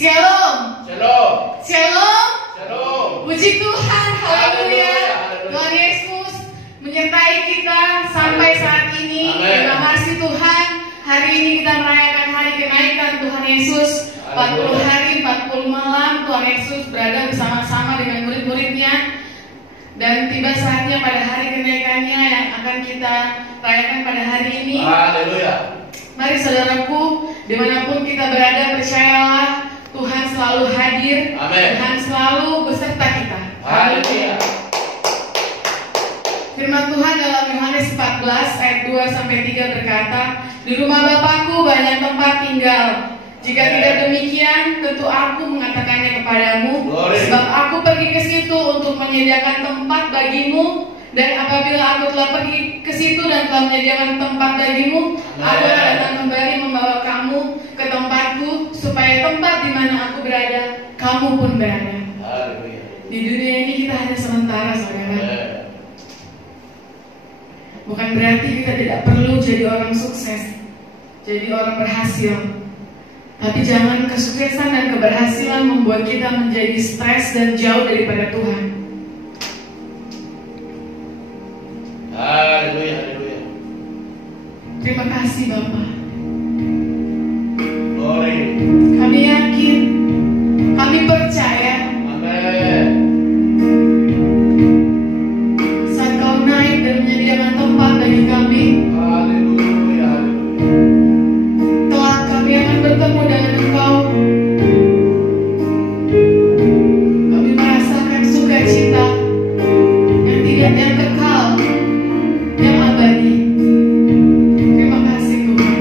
Shalom. Shalom. Shalom. Shalom. Puji Tuhan, haleluya. Tuhan Yesus menyertai kita sampai saat ini. Terima kasih Tuhan. Hari ini kita merayakan hari kenaikan Tuhan Yesus. 40 hari, 40 malam Tuhan Yesus berada bersama-sama dengan murid-muridnya. Dan tiba saatnya pada hari kenaikannya yang akan kita rayakan pada hari ini. Haleluya. Mari saudaraku, dimanapun kita berada, percayalah Tuhan selalu hadir. Amin. Tuhan selalu beserta kita. Haleluya. Firman Tuhan dalam Yohanes 14 ayat 2-3 berkata, di rumah Bapakku banyak tempat tinggal. Jika tidak demikian, tentu aku mengatakannya kepadamu. Sebab aku pergi ke situ untuk menyediakan tempat bagimu. Dan apabila aku telah pergi ke situ dan telah menyediakan tempat bagimu, aku akan datang kembali membawa kamu ke tempatku, supaya tempat di mana aku berada, kamu pun berada. Haleluya. Di dunia ini kita hanya sementara, saudara. Bukan berarti kita tidak perlu jadi orang sukses, jadi orang berhasil. Tapi jangan kesuksesan dan keberhasilan membuat kita menjadi stres dan jauh daripada Tuhan. Haleluya, haleluya. Terima kasih Bapa. Glory. Kami yakin, kami percaya Amin. saat Kau naik dan menyediakan tempat bagi kami, Haleluya, haleluya. kelak kami akan bertemu dengan Engkau. Kami merasakan sukacita yang kekal, yang abadi. Terima kasih Tuhan.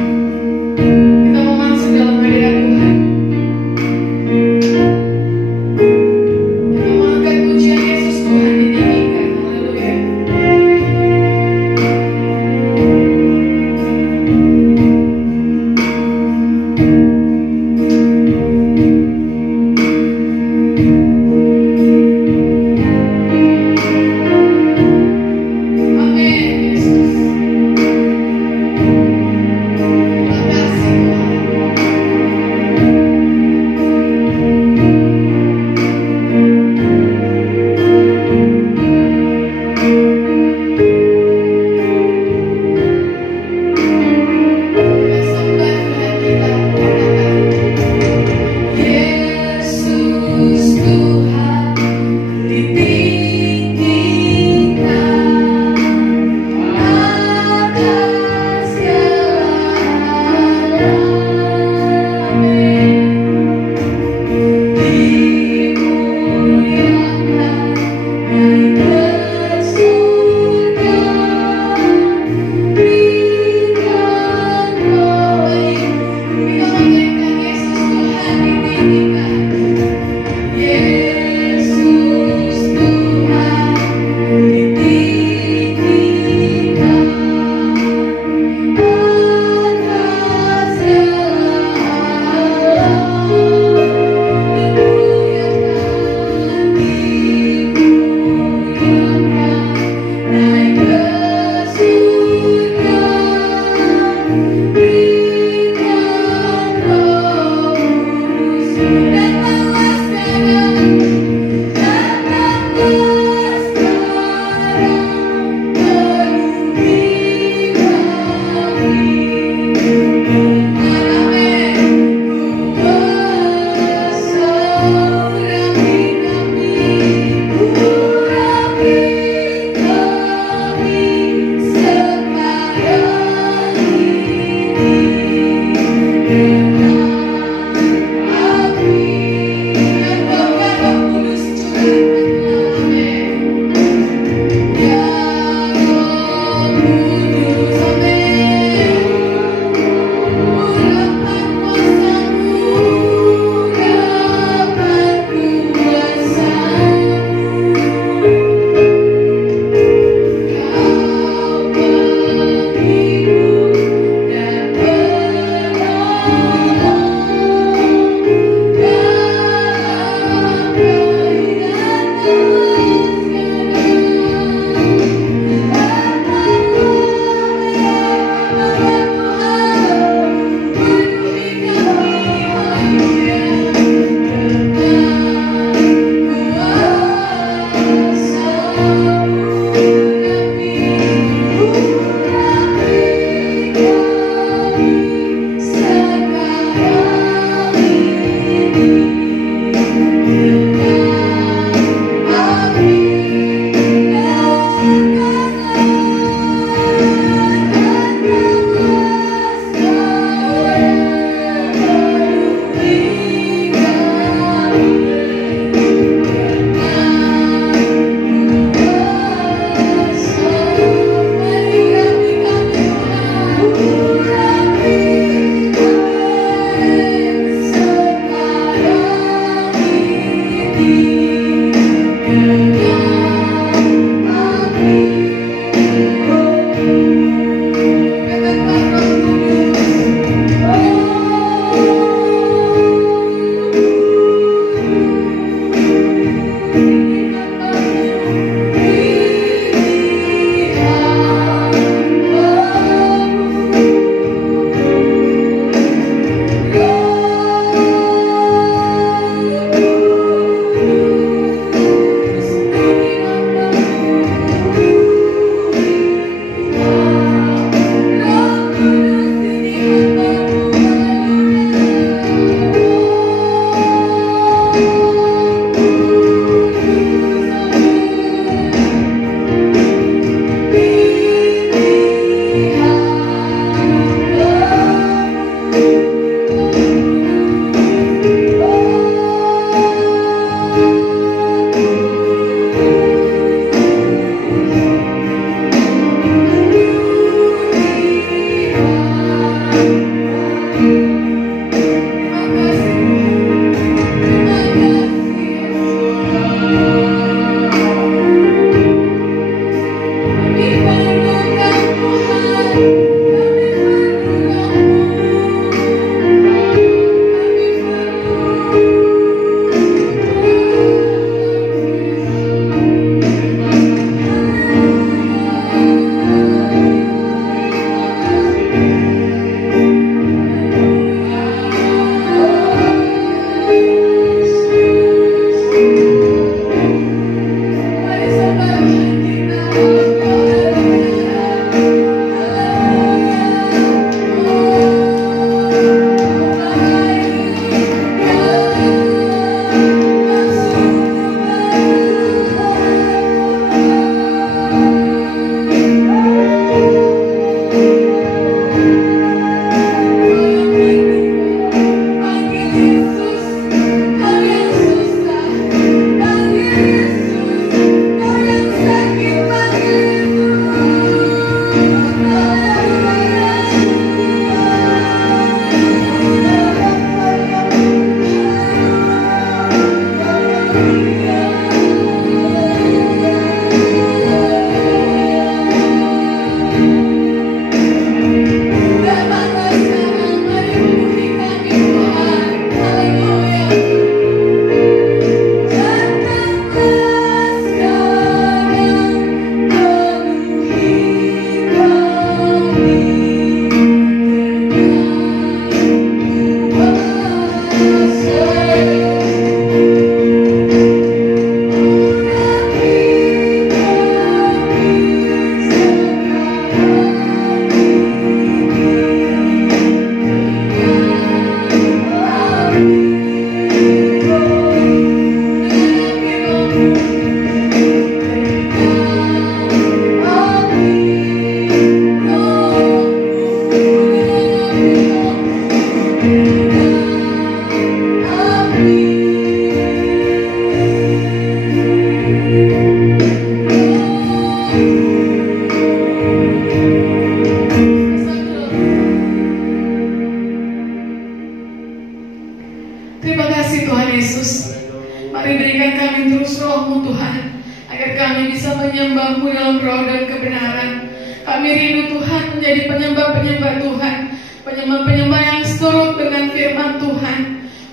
Kami rindu Tuhan menjadi penyembah-penyembah Tuhan, penyembah-penyembah yang seturut dengan firman Tuhan.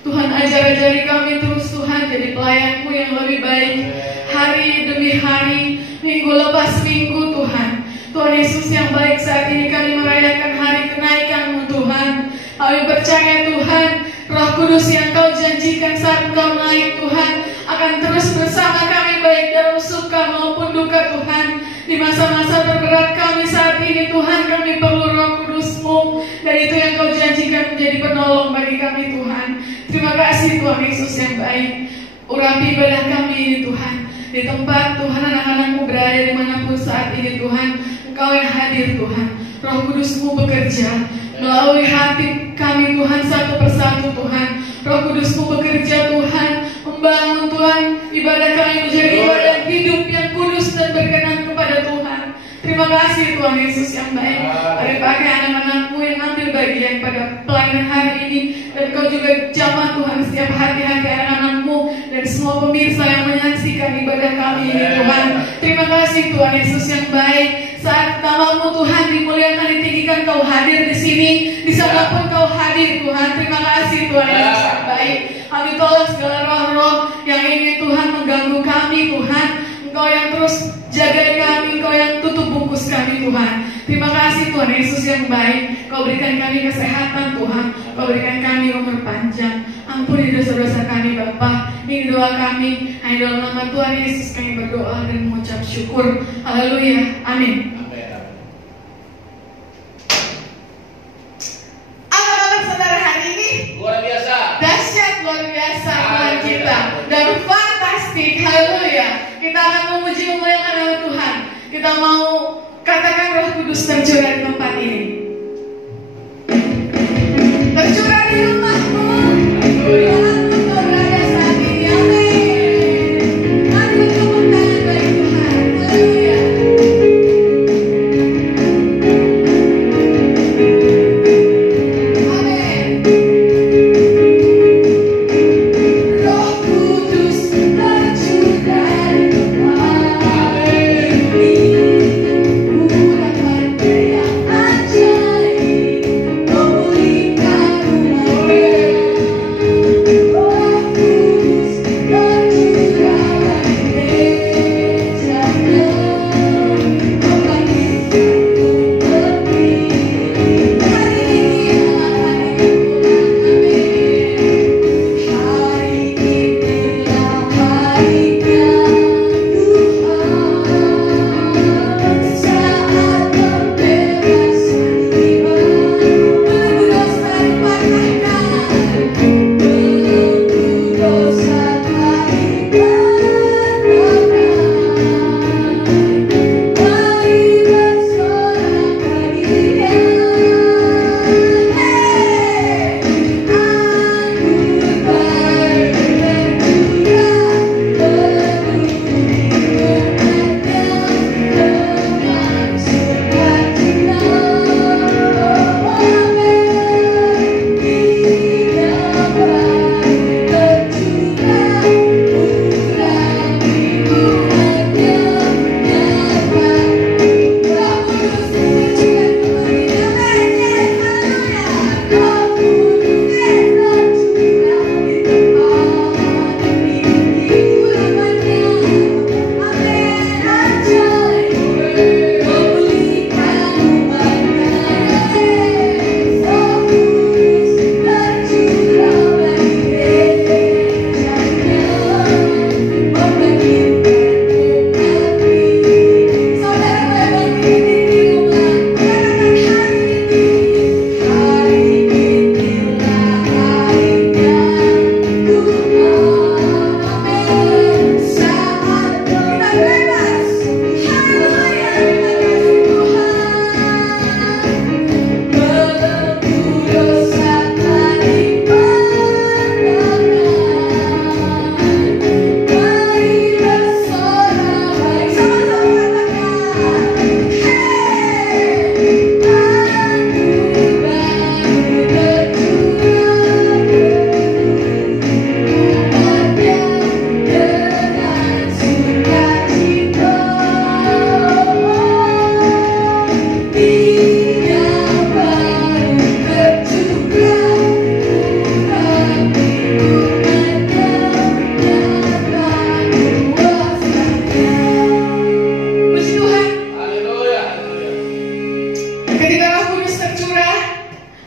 Tuhan ajar-ajari kami terus Tuhan jadi pelayan-Mu yang lebih baik hari demi hari, minggu lepas minggu Tuhan. Tuhan Yesus yang baik, saat ini kami merayakan hari kenaikan-Mu Tuhan. Kami percaya Tuhan, Roh Kudus yang Kau janjikan saat Kau naik Tuhan akan terus bersama kami baik dalam suka maupun duka Tuhan. Di masa-masa terberat kami saat ini Tuhan, kami perlu Roh Kudus-Mu, dan itu yang Kau janjikan menjadi penolong bagi kami Tuhan. Terima kasih Tuhan Yesus yang baik. Urapi ibadah kami ini Tuhan, di tempat Tuhan anak-anak-Mu berada dimanapun saat ini Tuhan, Engkau yang hadir Tuhan. Roh Kudus-Mu bekerja melalui hati kami Tuhan satu persatu Tuhan. Roh Kudus-Mu bekerja Tuhan, membangun Tuhan ibadah kami menjadi ibadah hidup yang kudus dan berkenan kepada Tuhan. Terima kasih Tuhan Yesus yang baik. Mari pakai anak-anak-Mu yang ambil bagian pada pelayanan hari ini, dan Kau juga jamah Tuhan setiap hati-hati anak-anak-Mu dan semua pemirsa yang menyaksikan ibadah kami ini Tuhan. Terima kasih Tuhan Yesus yang baik. Saat nama-Mu Tuhan dimuliakan, ditinggikan, Kau hadir di sini, di sana pun Kau hadir Tuhan. Terima kasih Tuhan Yesus yang baik. Kami tolak segala roh-roh yang ingin Tuhan mengganggu kami Tuhan. Engkau yang terus jaga kami, Engkau yang tutup bungkus kami Tuhan. Terima kasih Tuhan Yesus yang baik. Kau berikan kami kesehatan Tuhan, Kau berikan kami umur panjang. Ampuni dosa-dosa kami Bapa. Ini doa kami, hanya dalam nama Tuhan Yesus kami berdoa dan mengucap syukur. Haleluya, amin. Apa kabar saudara hari ini? Luar biasa. Dahsyat, luar biasa Tuhan kita, dan fantastik. Haleluya. Kita akan memuji memuliakan nama Tuhan. Kita mau katakan Roh Kudus tercurah di tempat ini. Tercurah di rumahmu. Dimanapun kau berada saat ini. Amin. Mari tepuk tangan bagi Tuhan. Haleluya. Amin. Roh Kudus tercurah di tempat ini. Udah pandai yang ajar.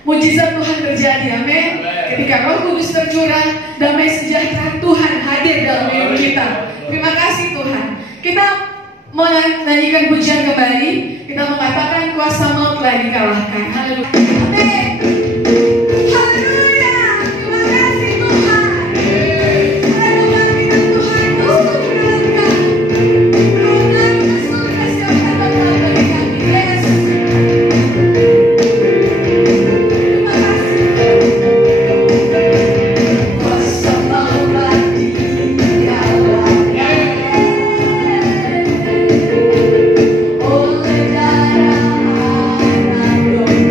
mujizat Tuhan terjadi, amin. Ketika Roh Kudus tercurah, damai sejahtera Tuhan hadir dalam hidup kita. Terima kasih Tuhan. Kita mau nyanyikan pujian kembali. Kita mengatakan kuasa maut telah dikalahkan. Haleluya. Amin. Haleluya. Terima kasih Tuhan. Haleluya. Tuhan bersyukur. Karena kita sudah siapkan bekal bagi kami. Yes. Terima kasih. Kuasa maut telah dikalahkan. Oleh darah anak domba.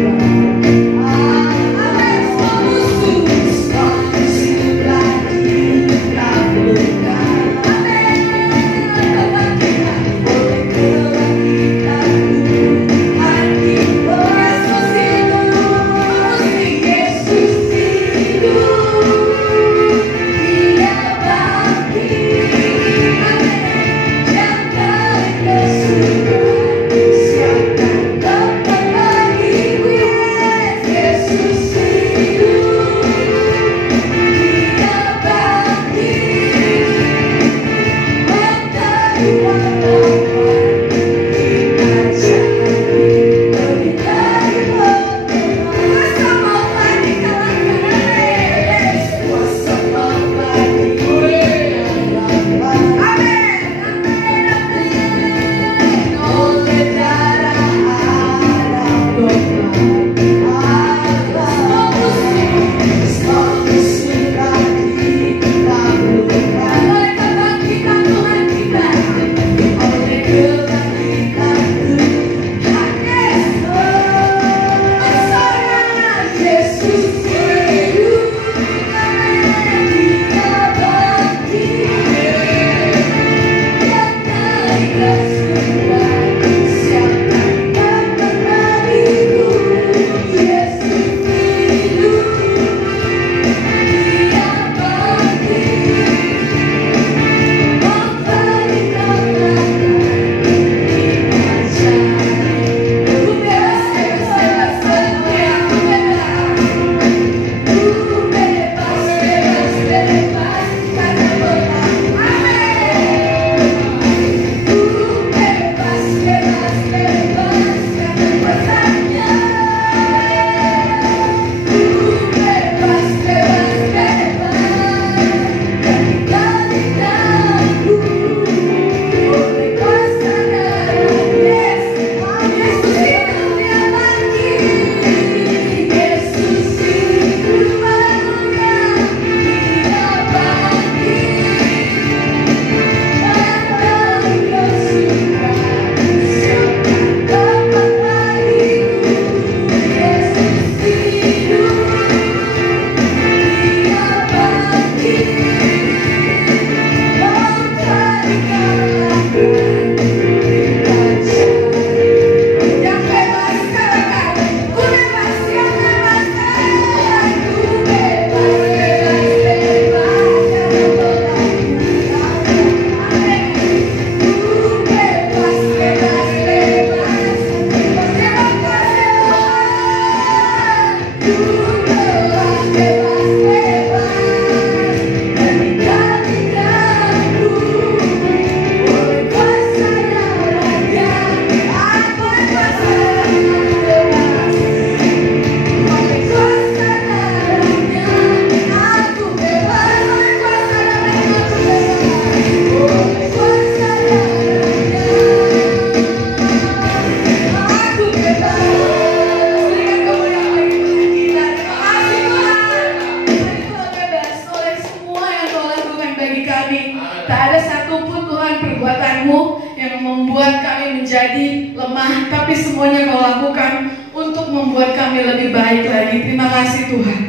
membuat kami menjadi lemah, tapi semuanya Kau lakukan untuk membuat kami lebih baik lagi. Terima kasih Tuhan.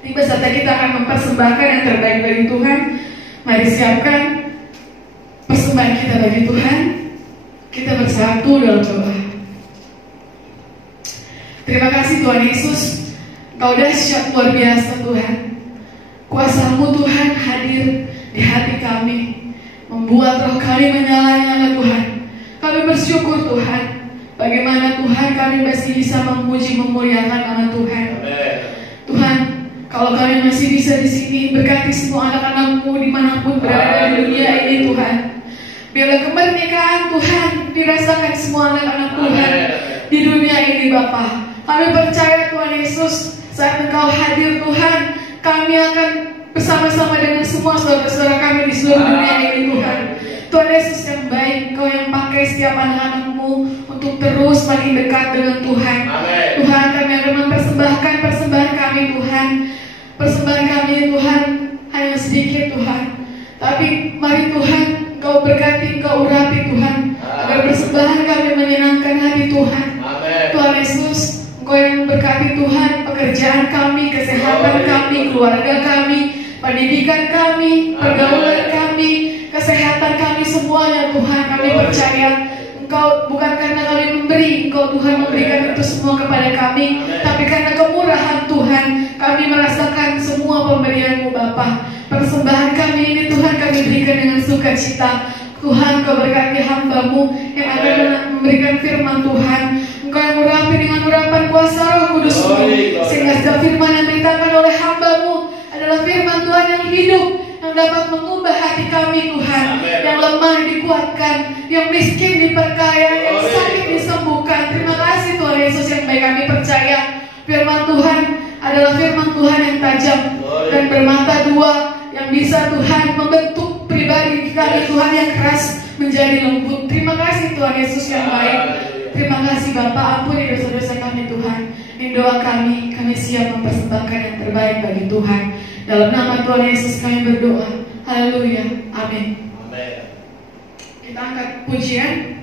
Tiba saatnya kita akan mempersembahkan yang terbaik bagi Tuhan. Mari siapkan persembahan kita bagi Tuhan. Kita bersatu dalam doa. Terima kasih Tuhan Yesus, Kau dahsyat luar biasa Tuhan. Kuasa-Mu Tuhan hadir di hati kami, membuat roh kami menyala-nyala Tuhan. Kami bersyukur Tuhan, Bagaimana Tuhan kami masih bisa memuji memuliakan nama Tuhan. Tuhan, kalau kami masih bisa di sini, berkati semua anak-anak-Mu dimanapun berada di dunia ini Tuhan. Biarlah kemerdekaan Tuhan dirasakan semua anak-anak Tuhan di dunia ini Bapa. Kami percaya Tuhan Yesus, saat Engkau hadir Tuhan, kami akan bersama-sama dengan semua saudara-saudara kami di seluruh dunia ini Tuhan. Tuhan Yesus yang baik, Engkau yang pakai setiap anak-anak-Mu untuk terus makin dekat dengan Tuhan. Tuhan, kami akan mempersembahkan persembahan kami Tuhan. Persembahan kami Tuhan hanya sedikit Tuhan, tapi mari Tuhan Engkau berkati, Engkau urapi Tuhan, agar persembahan kami menyenangkan hati Tuhan. Tuhan Yesus, Engkau yang berkati Tuhan pekerjaan kami, kesehatan kami, keluarga kami, pendidikan kami, pergaulan kami, kesehatan kami semuanya Tuhan. Kami percaya Engkau bukan karena kami memberi, Engkau Tuhan memberikan itu semua kepada kami, tapi karena kemurahan Tuhan kami merasakan semua pemberian-Mu Bapa. Persembahan kami ini Tuhan kami berikan dengan sukacita. Tuhan, Engkau berkati hamba-Mu yang akan memberikan firman Tuhan. Engkau yang urapi dengan urapan kuasa Roh Kudus-Mu, sehingga setiap firman yang diberitakan oleh hamba-Mu adalah firman Tuhan yang hidup, yang dapat mengubah hati kami Tuhan. Yang lemah dikuatkan, yang miskin diperkaya, yang sakit disembuhkan. Terima kasih Tuhan Yesus yang baik. Kami percaya firman Tuhan adalah firman Tuhan yang tajam dan bermata dua, yang bisa Tuhan membentuk pribadi kami Tuhan yang keras menjadi lembut. Terima kasih Tuhan Yesus yang baik. Terima kasih Bapa, ampuni dosa-dosa kami Tuhan. Ini doa kami siap mempersembahkan yang terbaik bagi Tuhan. Dalam nama Tuhan Yesus kami berdoa. Haleluya. Amin. Kita angkat pujian.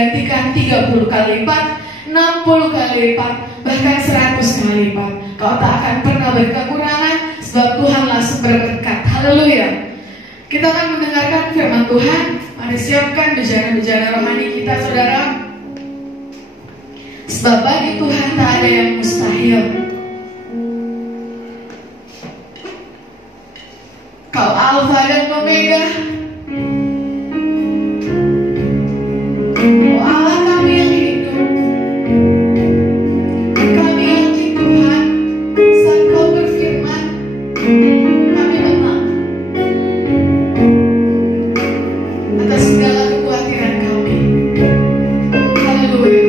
gantikan 30 kali lipat, 60 kali lipat, bahkan 100 kali lipat. Kau tak akan pernah berkekurangan, sebab Tuhan langsung berberkat. Haleluya. Kita akan mendengarkan firman Tuhan. Mari siapkan bejana-bejana rohani kita, saudara. Sebab bagi Tuhan tak ada yang mustahil. Kau Alfa dan Omega. Oh Allah kami yang hidup, kami yakini Tuhan, saat Kau berfirman, kami menang atas segala kekhawatiran kami. Haleluya.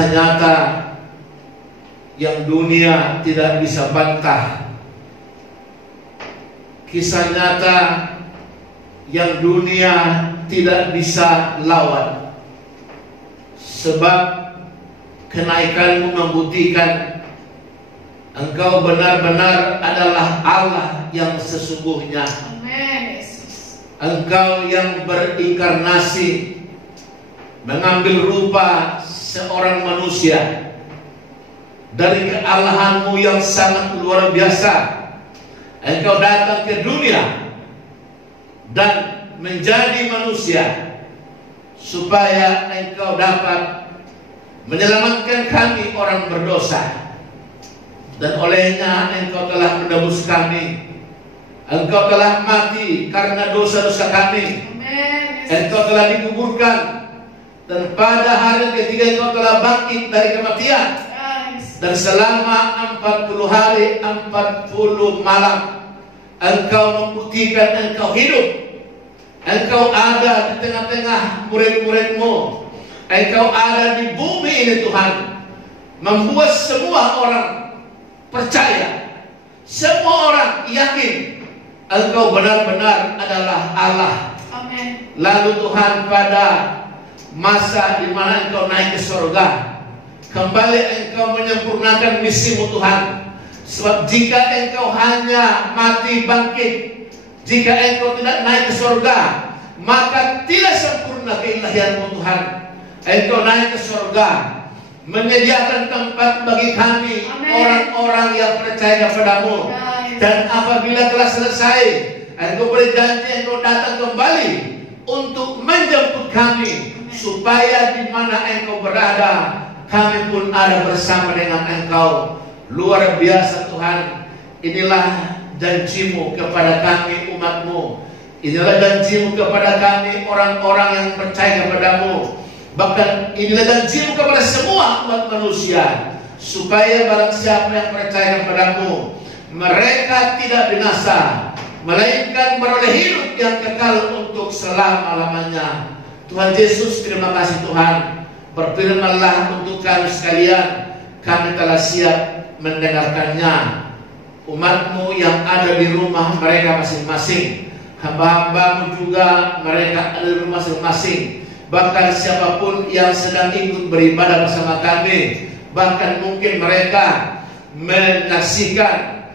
kisah nyata yang dunia tidak bisa bantah, kisah nyata yang dunia tidak bisa lawan. Sebab kenaikanmu membuktikan engkau benar-benar adalah Allah yang sesungguhnya. Amin, Yesus. Engkau yang berinkarnasi, mengambil rupa seorang manusia. Dari kealahanmu yang sangat luar biasa, engkau datang ke dunia dan menjadi manusia supaya engkau dapat menyelamatkan kami orang berdosa. Dan olehnya engkau telah menebus kami. Engkau telah mati karena dosa-dosa kami. Amin. Engkau telah dikuburkan, dan pada hari ketiga engkau telah bangkit dari kematian. Dan selama 40 hari 40 malam engkau membuktikan engkau hidup. Engkau ada di tengah-tengah murid-muridmu. Engkau ada di bumi ini Tuhan, membuat semua orang percaya, semua orang yakin engkau benar-benar adalah Allah. Amin. Lalu Tuhan, pada masa di mana engkau naik ke surga, kembali engkau menyempurnakan misimu Tuhan. Sebab jika engkau hanya mati bangkit, jika engkau tidak naik ke surga, maka tidak sempurna keilahianmu Tuhan. Engkau naik ke surga, menyediakan tempat bagi kami, orang-orang yang percaya kepadamu. Dan apabila telah selesai, engkau berjanji engkau datang kembali untuk menjemput kami, supaya di mana engkau berada, kami pun ada bersama dengan engkau. Luar biasa Tuhan. Inilah janjimu kepada kami umatmu. Inilah janjimu kepada kami orang-orang yang percaya kepadamu. Bahkan inilah janjimu kepada semua umat manusia, supaya barang siapa yang percaya kepadamu, mereka tidak binasa, melainkan beroleh hidup yang kekal untuk selama-lamanya. Tuhan Yesus, terima kasih Tuhan. Berfirmanlah untuk kami sekalian, kami telah siap mendengarkannya. Umatmu yang ada di rumah mereka masing-masing, hamba-hambamu juga mereka ada di rumah masing-masing. Bahkan siapapun yang sedang ikut beribadah bersama kami, bahkan mungkin mereka menyaksikan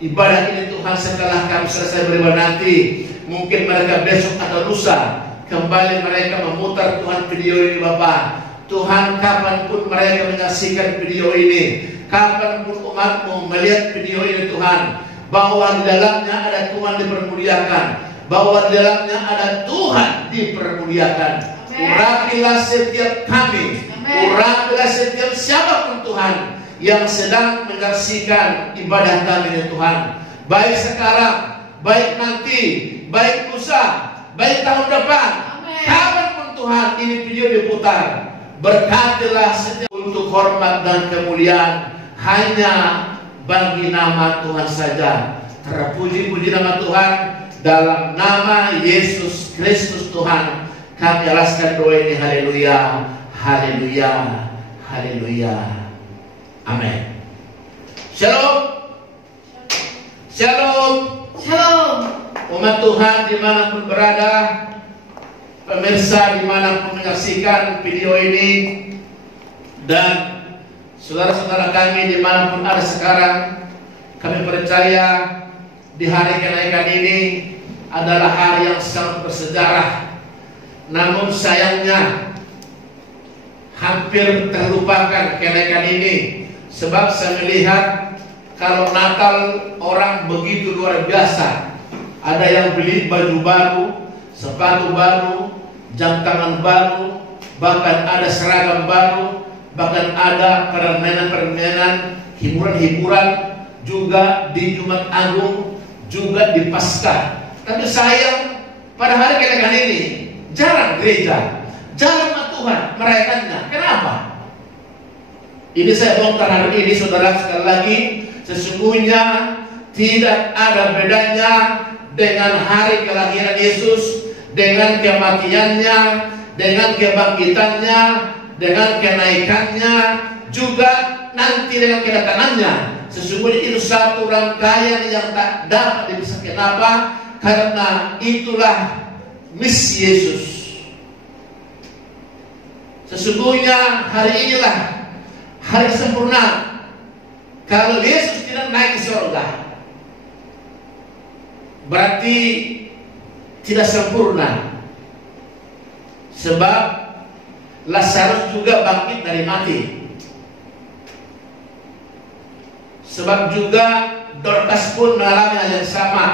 ibadah ini Tuhan setelah kami selesai beribadah nanti, mungkin mereka besok atau lusa kembali mereka memutar Tuhan video ini Bapak. Tuhan, kapanpun mereka menyaksikan video ini, kapanpun umatmu melihat video ini Tuhan, bahwa di dalamnya ada Tuhan dipermuliakan, bahwa di dalamnya ada Tuhan dipermuliakan. Urapilah setiap kami, urapilah setiap siapapun Tuhan yang sedang menyaksikan ibadah kami ini Tuhan, baik sekarang, baik nanti, baik lusa, baik tahun depan, kapanpun Tuhan ini video diputar. Berkatilah setiap untuk hormat dan kemuliaan hanya bagi nama Tuhan saja. Terpuji-puji nama Tuhan. Dalam nama Yesus Kristus Tuhan kami alaskan doa ini. Haleluya, haleluya, haleluya. Amin. Shalom. Shalom. Shalom. Umat Tuhan dimanapun berada, pemirsa dimanapun menyaksikan video ini, dan saudara-saudara kami dimanapun ada sekarang, kami percaya di hari kenaikan ini adalah hari yang sangat bersejarah. Namun sayangnya hampir terlupakan kenaikan ini. Sebab saya melihat kalau Natal orang begitu luar biasa. Ada yang beli baju baru, sepatu baru, jam tangan baru, bahkan ada seragam baru, bahkan ada permainan-permainan, hiburan-hiburan juga di Jumat Agung, juga di Paskah. Tapi sayang pada hari kenaikan ini jarang gereja, jarang Tuhan merayakannya. Kenapa? Ini saya bongkar hari ini saudara, sekali lagi, sesungguhnya tidak ada bedanya dengan hari kelahiran Yesus, dengan kematiannya, dengan kebangkitannya, dengan kenaikannya, juga nanti dengan kedatangannya. Sesungguhnya itu satu rangkaian yang tak dapat dipisahkan. Kenapa? Karena itulah misi Yesus. Sesungguhnya hari inilah hari sempurna. Kalau Yesus tidak naik ke surga, berarti tidak sempurna. Sebab Lazarus juga bangkit dari mati. Sebab juga Dorcas pun mengalami hal yang sama.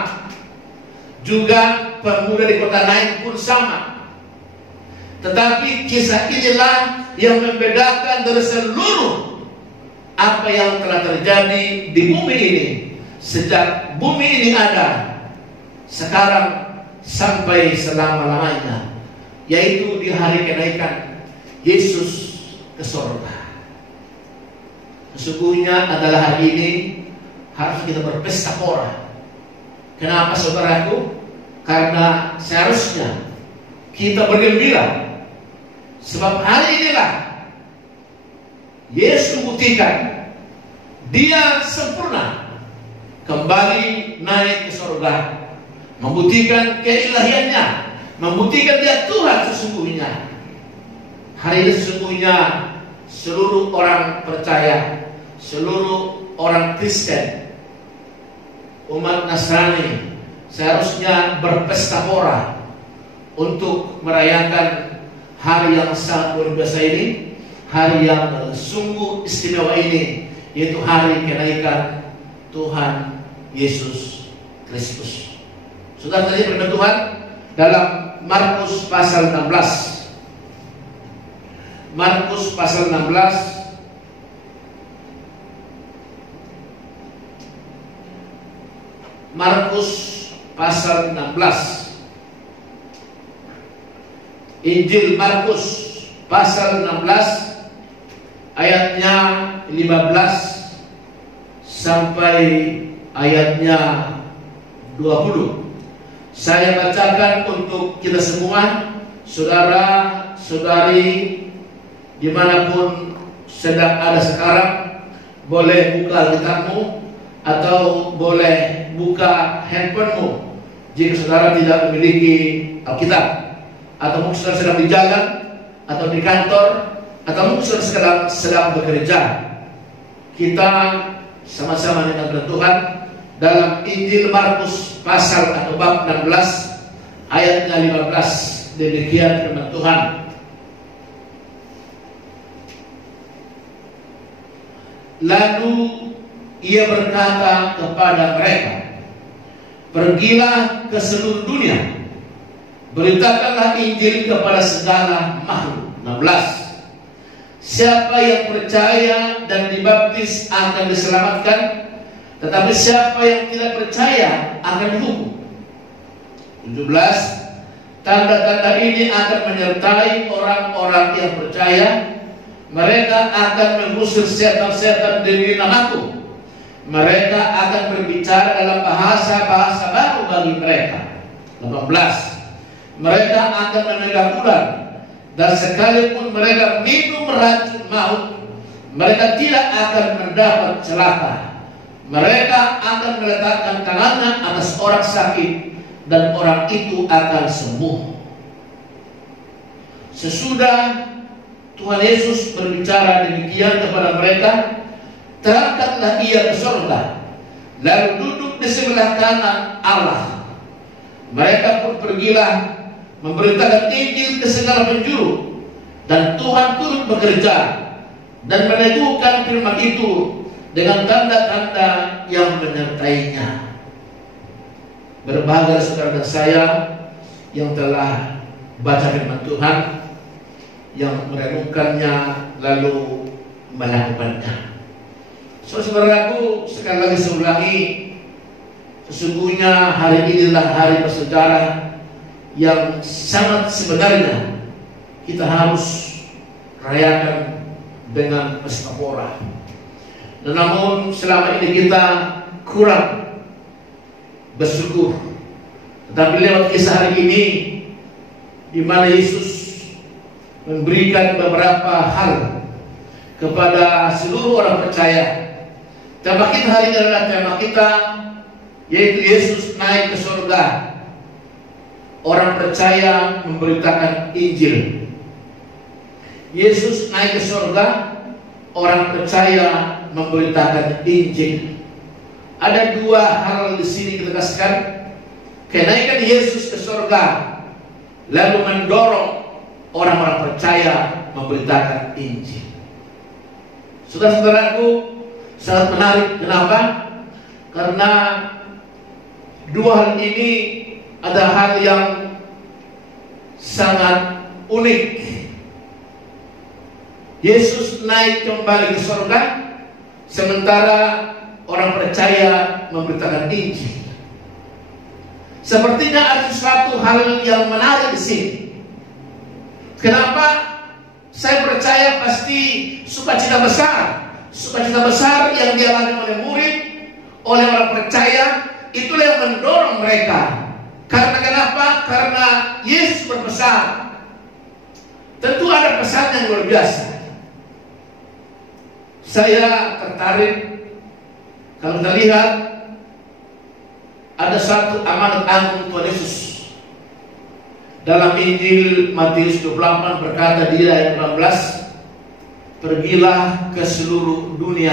Juga pemuda di kota Nain pun sama. Tetapi kisah inilah yang membedakan dari seluruh apa yang telah terjadi di bumi ini sejak bumi ini ada sekarang sampai selama-lamanya, yaitu di hari kenaikan Yesus ke surga. Sesungguhnya adalah hari ini harus kita berpesta pora. Kenapa saudaraku? Karena seharusnya kita bergembira, sebab hari inilah Yesus membuktikan Dia sempurna, kembali naik ke surga, membuktikan keilahiannya, membuktikan Dia Tuhan sesungguhnya. Hari ini sesungguhnya seluruh orang percaya, seluruh orang Kristen, umat Nasrani seharusnya berpesta pora untuk merayakan hari yang sangat luar biasa ini, hari yang sungguh istimewa ini, yaitu hari kenaikan Tuhan Yesus Kristus. Sudah tadi firman Tuhan dalam Markus pasal 16. Markus pasal 16 Markus pasal 16. Injil Markus pasal 16 ayatnya 15 sampai ayatnya 20. Saya bacakan untuk kita semua, saudara-saudari dimanapun sedang ada sekarang. Boleh buka Alkitabmu atau boleh buka handphonemu jika saudara tidak memiliki Alkitab, atau mungkin saudara sedang di jalan atau di kantor, atau mungkin saudara sedang bekerja. Kita sama-sama dengan Tuhan dalam Injil Markus pasal atau bab 16 ayatnya 15. Demikian firman Tuhan. Lalu Ia berkata kepada mereka, pergilah ke seluruh dunia, beritakanlah Injil kepada segala makhluk. 16. Siapa yang percaya dan dibaptis akan diselamatkan, tetapi siapa yang tidak percaya akan dihukum. 17. Tanda-tanda ini akan menyertai orang-orang yang percaya. Mereka akan mengusir setan-setan demi namaku. Mereka akan berbicara dalam bahasa-bahasa baru bagi mereka. 18. Mereka akan memegang ular, dan sekalipun mereka minum racun maut, mereka tidak akan mendapat celaka. Mereka akan meletakkan tangannya atas orang sakit, dan orang itu akan sembuh. Sesudah Tuhan Yesus berbicara demikian kepada mereka, terangkatlah Ia ke surga, lalu duduk di sebelah kanan Allah. Mereka pun pergilah memberitakan Injil ke segala penjuru, dan Tuhan turut bekerja dan meneguhkan firman itu dengan tanda-tanda yang menyertainya. Berbahagia saudara dan saya yang telah baca firman Tuhan, yang merenungkannya lalu melakukannya. Saudara-saudaraku, sekali lagi saya ulangi, sesungguhnya hari inilah hari bersejarah yang sangat sebenarnya kita harus rayakan dengan pesta pora. Namun selama ini kita kurang bersyukur. Tetapi lewat kisah hari ini, di mana Yesus memberikan beberapa hal kepada seluruh orang percaya. Tema kita hari ini adalah tema kita, yaitu Yesus naik ke surga. Orang percaya memberitakan Injil. Yesus naik ke surga, orang percaya memberitakan Injil. Ada dua hal di sini ditegaskan. Kenaikan Yesus ke surga lalu mendorong orang-orang percaya memberitakan Injil. Saudara-saudaraku, sangat menarik. Kenapa? Karena dua hal ini ada hal yang sangat unik. Yesus naik kembali ke surga, sementara orang percaya memberitakan Injil. Sepertinya ada sesuatu hal yang menarik di sini. Kenapa? Saya percaya pasti sukacita besar yang dialami oleh murid, oleh orang percaya, itulah yang mendorong mereka. Karena kenapa? Karena Yesus berpesan. Tentu ada pesan yang luar biasa. Saya tertarik kalau kita lihat ada satu amanat agung Tuhan Yesus. Dalam Injil Matius 28 berkata di ayat 18, pergilah ke seluruh dunia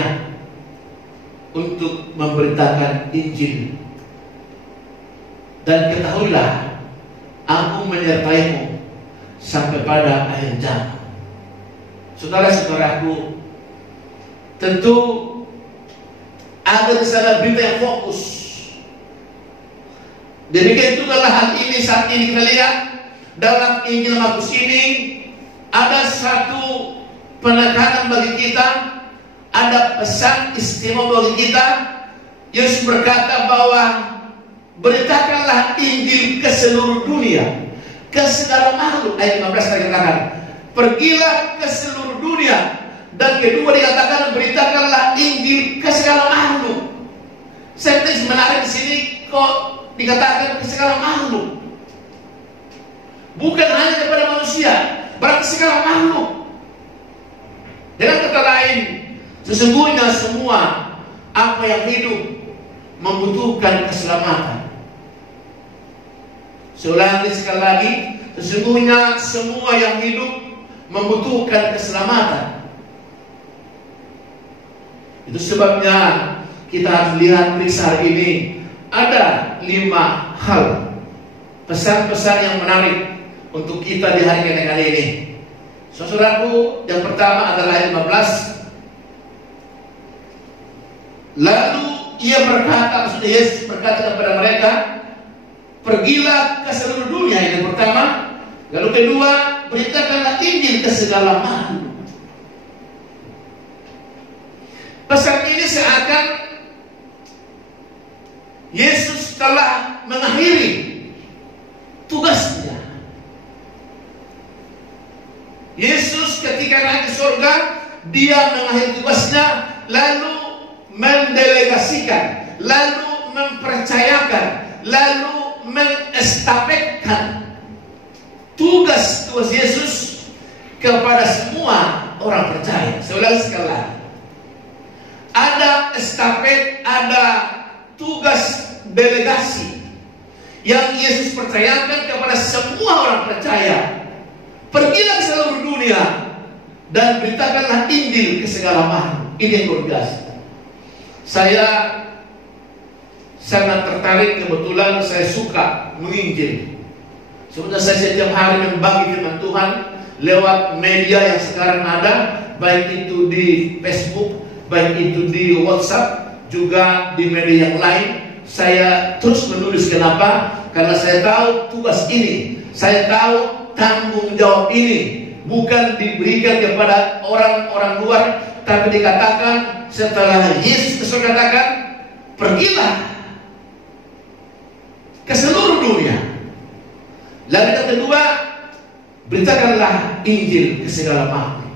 untuk memberitakan Injil. Dan ketahuilah, aku menyertaimu sampai pada akhir zaman. Saudara-saudaraku, tentu ada di sana berita yang fokus. Demikian juga hal ini saat ini kita lihat dalam Injil Markus ini ada satu penekanan bagi kita, ada pesan istimewa bagi kita. Yesus berkata bahwa beritakanlah Injil ke seluruh dunia, ke segala makhluk. Ayat 15 dikatakan, pergilah ke seluruh dunia. Dan kedua dikatakan, beritakanlah Injil ke segala makhluk. Saya pikir menarik di sini kok dikatakan ke segala makhluk. Bukan hanya kepada manusia, berarti segala makhluk. Dengan kata lain, sesungguhnya semua apa yang hidup membutuhkan keselamatan. Saya ulangi sekali lagi, sesungguhnya semua yang hidup membutuhkan keselamatan. Itu sebabnya kita harus lihat periksa hari ini. Ada 5 hal pesan-pesan yang menarik untuk kita di hari kenaikan ini. Saudaraku, yang pertama adalah ayat 15. Lalu ia berkata, maksudnya Yesus berkata kepada mereka, pergilah ke seluruh dunia. Yang pertama. Lalu kedua, beritakanlah Injil ke segala makhluk. Pesan ini seakan Yesus telah mengakhiri tugasnya. Yesus ketika naik ke surga, dia mengakhiri tugasnya, lalu mendelegasikan, lalu mempercayakan, lalu mengestafetkan tugas Yesus kepada semua orang percaya. Saya ulangi sekali lagi. Ada estafet, ada tugas delegasi yang Yesus percayakan kepada semua orang percaya. Pergilah ke seluruh dunia dan beritakanlah Injil ke segala makhluk. Ini yang luar biasa. Saya sangat tertarik, kebetulan saya suka menginjil. Sebenarnya saya setiap hari membagi firman Tuhan lewat media yang sekarang ada, baik itu di Facebook, baik itu di WhatsApp, juga di media yang lain. Saya terus menulis. Kenapa? Karena saya tahu tugas ini, saya tahu tanggung jawab ini bukan diberikan kepada orang-orang luar, tapi dikatakan setelah Yesus katakan, pergilah ke seluruh dunia. Lalu yang kedua, beritakanlah Injil ke segala makhluk.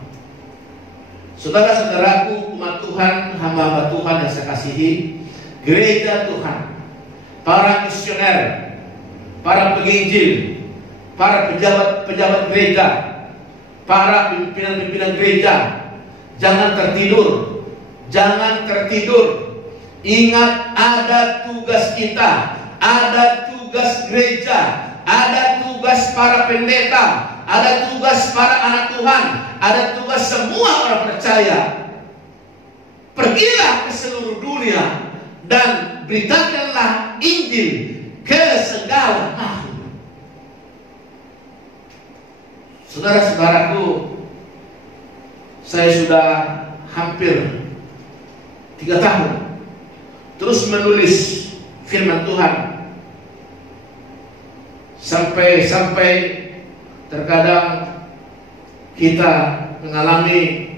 Saudara-saudaraku, umat Tuhan, hamba-hamba Tuhan yang saya kasihi, gereja Tuhan, para misioner, para penginjil, para pejabat-pejabat gereja, para pimpinan-pimpinan gereja, jangan tertidur. Jangan tertidur. Ingat, ada tugas kita, ada tugas gereja, ada tugas para pendeta, ada tugas para anak Tuhan, ada tugas semua orang percaya. Pergilah ke seluruh dunia dan beritakanlah Injil ke segala makhluk. Saudara-saudaraku, saya sudah hampir 3 tahun terus menulis firman Tuhan, sampai terkadang kita mengalami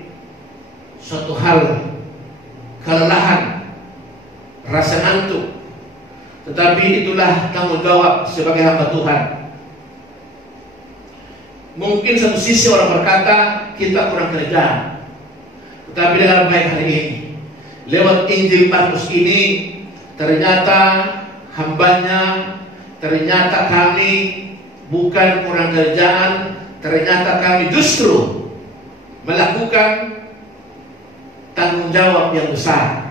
suatu hal kelelahan, rasa ngantuk, tetapi itulah tanggung jawab sebagai hamba Tuhan. Mungkin satu sisi orang berkata kita kurang kerja, tetapi dengan baik hari ini lewat Injil Markus ini, ternyata hambanya, ternyata kami bukan kurang kerjaan, ternyata kami justru melakukan tanggung jawab yang besar.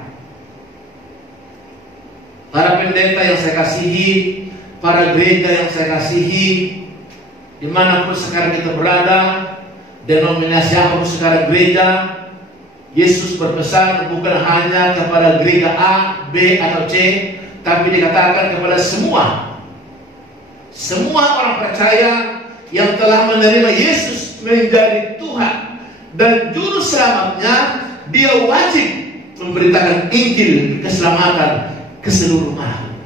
Para pendeta yang saya kasihi, para gereja yang saya kasihi, dimanapun sekarang kita berada, denominasi apapun sekarang gereja, Yesus berpesan bukan hanya kepada gereja A, B, atau C, tapi dikatakan kepada semua orang percaya yang telah menerima Yesus menjadi Tuhan dan Juru Selamatnya. Dia wajib memberitakan Injil keselamatan ke seluruh makhluk.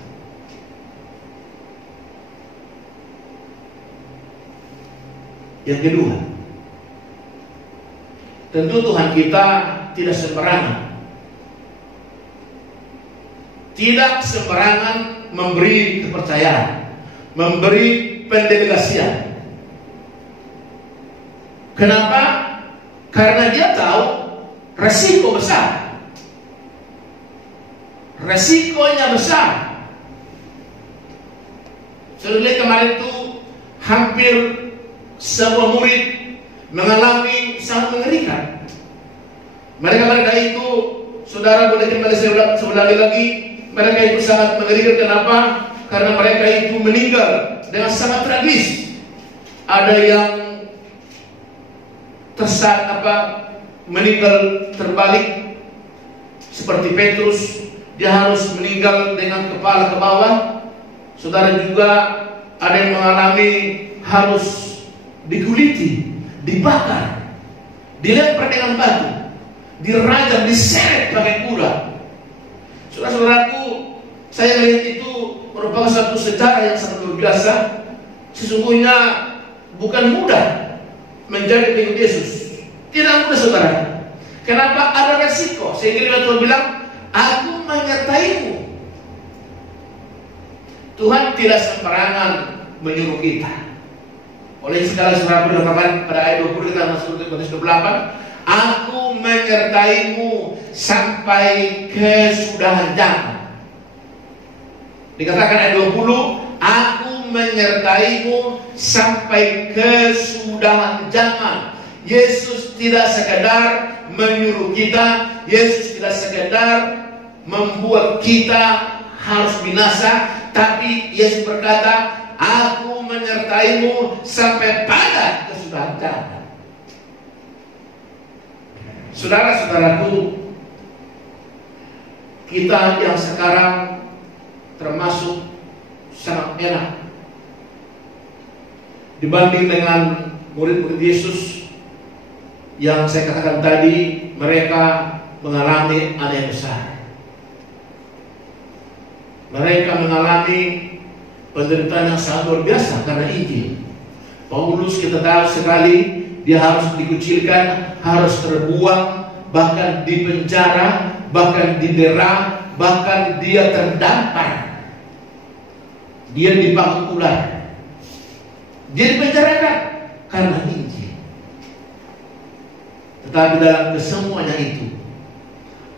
Yang kedua, tentu Tuhan kita tidak sembarangan. Tidak sembarangan memberi kepercayaan, memberi pendelegasian. Kenapa? Karena dia tahu resiko besar. Resikonya besar. Saya lihat kemarin itu hampir semua murid mengalami sangat mengerikan. Mereka pada itu, saudara boleh kembali sebelah lagi, mereka itu sangat mengerikan. Kenapa? Karena mereka itu meninggal dengan sangat tragis. Ada yang meninggal terbalik seperti Petrus, dia harus meninggal dengan kepala ke bawah. Saudara juga ada yang mengalami harus dikuliti, dibakar, dilempar dengan batu, dirajam, diseret pakai kuda. Saudara-saudaraku, saya melihat itu merupakan satu sejarah yang sangat luar biasa. Sesungguhnya bukan mudah menjadi pengikut Yesus. Tidak mudah, saudara. Kenapa? Ada resiko. Sehingga Tuhan bilang, aku menyertaimu. Tuhan tidak sembarangan menyuruh kita. Oleh segala sesuatu dikatakan pada ayat 20, kita masuk ke ayat 28. Aku menyertaimu sampai kesudahan zaman. Dikatakan ayat 20, aku menyertaimu sampai kesudahan zaman. Yesus tidak sekedar menyuruh kita, Yesus tidak sekedar membuat kita harus binasa, tapi Yesus berkata, aku menyertaimu sampai pada kesudahan zaman. Saudara-saudaraku, kita yang sekarang termasuk sangat enak dibanding dengan murid-murid Yesus yang saya katakan tadi, mereka mengalami hal yang besar. Mereka mengalami penderitaan yang sangat luar biasa karena Injil. Paulus kita tahu sekali, dia harus dikucilkan, harus terbuang, bahkan dipenjara, bahkan didera, bahkan dia terdampar. Dia dipaku ular. Dia dipenjarakan karena Injil. Tetapi dalam kesemuanya itu,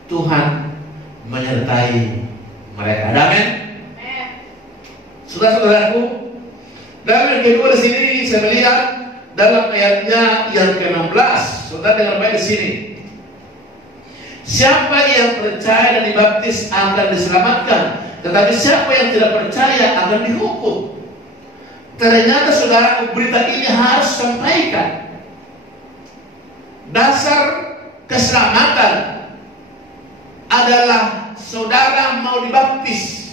Tuhan menyertai mereka. Amin. Saudara-saudaraku, dan yang kedua di sini saya melihat dalam ayatnya yang ke-16. Saudara dengar baik di sini. Siapa yang percaya dan dibaptis akan diselamatkan, tetapi siapa yang tidak percaya akan dihukum. Ternyata saudara, berita ini harus sampaikan. Dasar keselamatan adalah saudara mau dibaptis.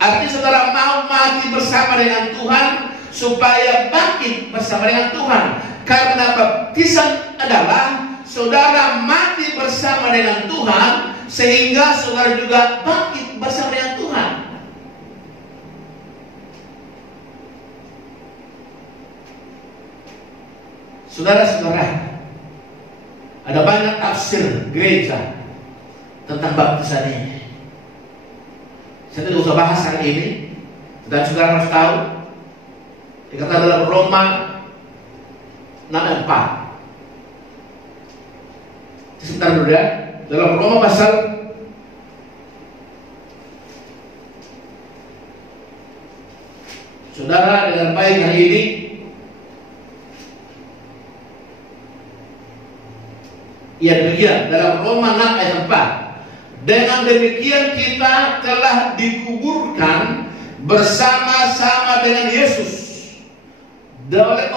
Artinya saudara mau mati bersama dengan Tuhan supaya bangkit bersama dengan Tuhan. Karena baptisan adalah saudara mati bersama dengan Tuhan, sehingga saudara juga bangkit bersama dengan Tuhan. Saudara-saudara, ada banyak tafsir gereja tentang baptisan ini. Saya tidak usah bahas hari ini, dan saudara harus tahu dikata dalam Roma 6:4. Sebentar dulu ya. Dalam Roma pasal saudara dengan baik hari ini. Ya demikian, dalam Roma 6:4. Dengan demikian kita telah dikuburkan bersama-sama dengan Yesus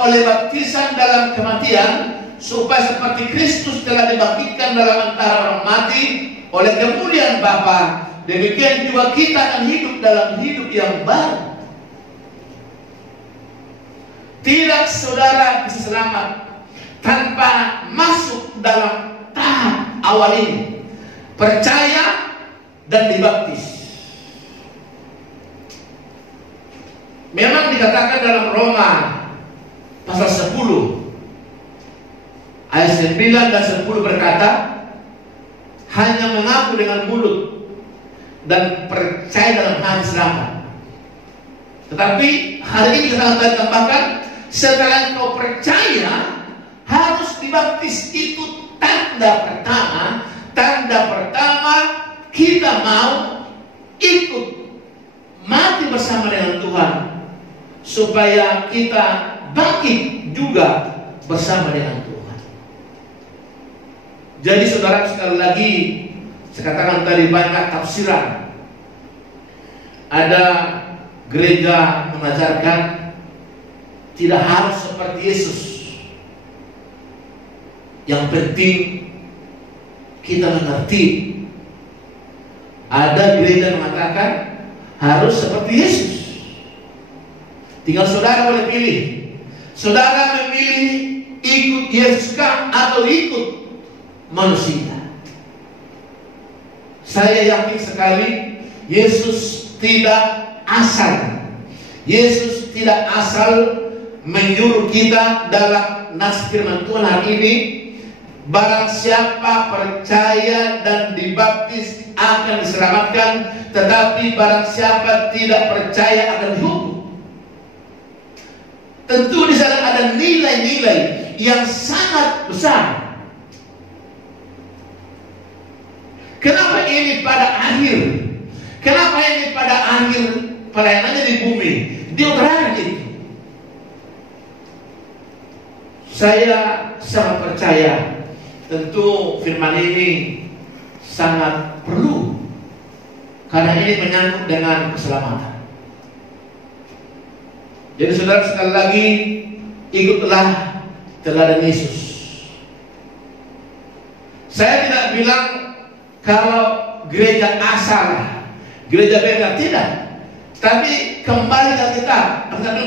oleh baptisan dalam kematian, supaya seperti Kristus telah dibangkitkan dalam antara orang mati oleh kemuliaan Bapa, demikian juga kita akan hidup dalam hidup yang baru. Tidak saudara bisa selamat tanpa masuk dalam tahap awal ini, percaya dan dibaptis. Memang dikatakan dalam Roma pasal 10 ayat 9 dan 10 berkata, hanya mengaku dengan mulut dan percaya dalam hati selamat. Tetapi hari ini kita tambahkan, setelah engkau percaya harus dibaptis. Itu tanda pertama. Tanda pertama kita mau ikut mati bersama dengan Tuhan, supaya kita bangkit juga bersama dengan Tuhan. Jadi saudara, sekali lagi saya katakan tadi banyak tafsiran. Ada gereja mengajarkan tidak harus seperti Yesus. Yang penting kita mengerti. Ada gereja mengatakan harus seperti Yesus. Tinggal saudara boleh pilih. Saudara memilih ikut Yesus kah atau ikut manusia? Saya yakin sekali Yesus tidak asal. Yesus tidak asal menyuruh kita dalam nas firman Tuhan hari ini. Barang siapa percaya dan dibaptis akan diselamatkan, tetapi barang siapa tidak percaya akan dihukum. Tentu di sana ada nilai-nilai yang sangat besar. Kenapa ini pada akhir? Kenapa ini pada akhir pelayanannya di bumi? Dia utarakan itu. Saya sangat percaya, tentu firman ini sangat perlu, karena ini menyangkut dengan keselamatan. Jadi saudara, sekali lagi ikutlah teladan Yesus. Saya tidak bilang kalau gereja asal, gereja beda, tidak. Tapi kembali ke kita.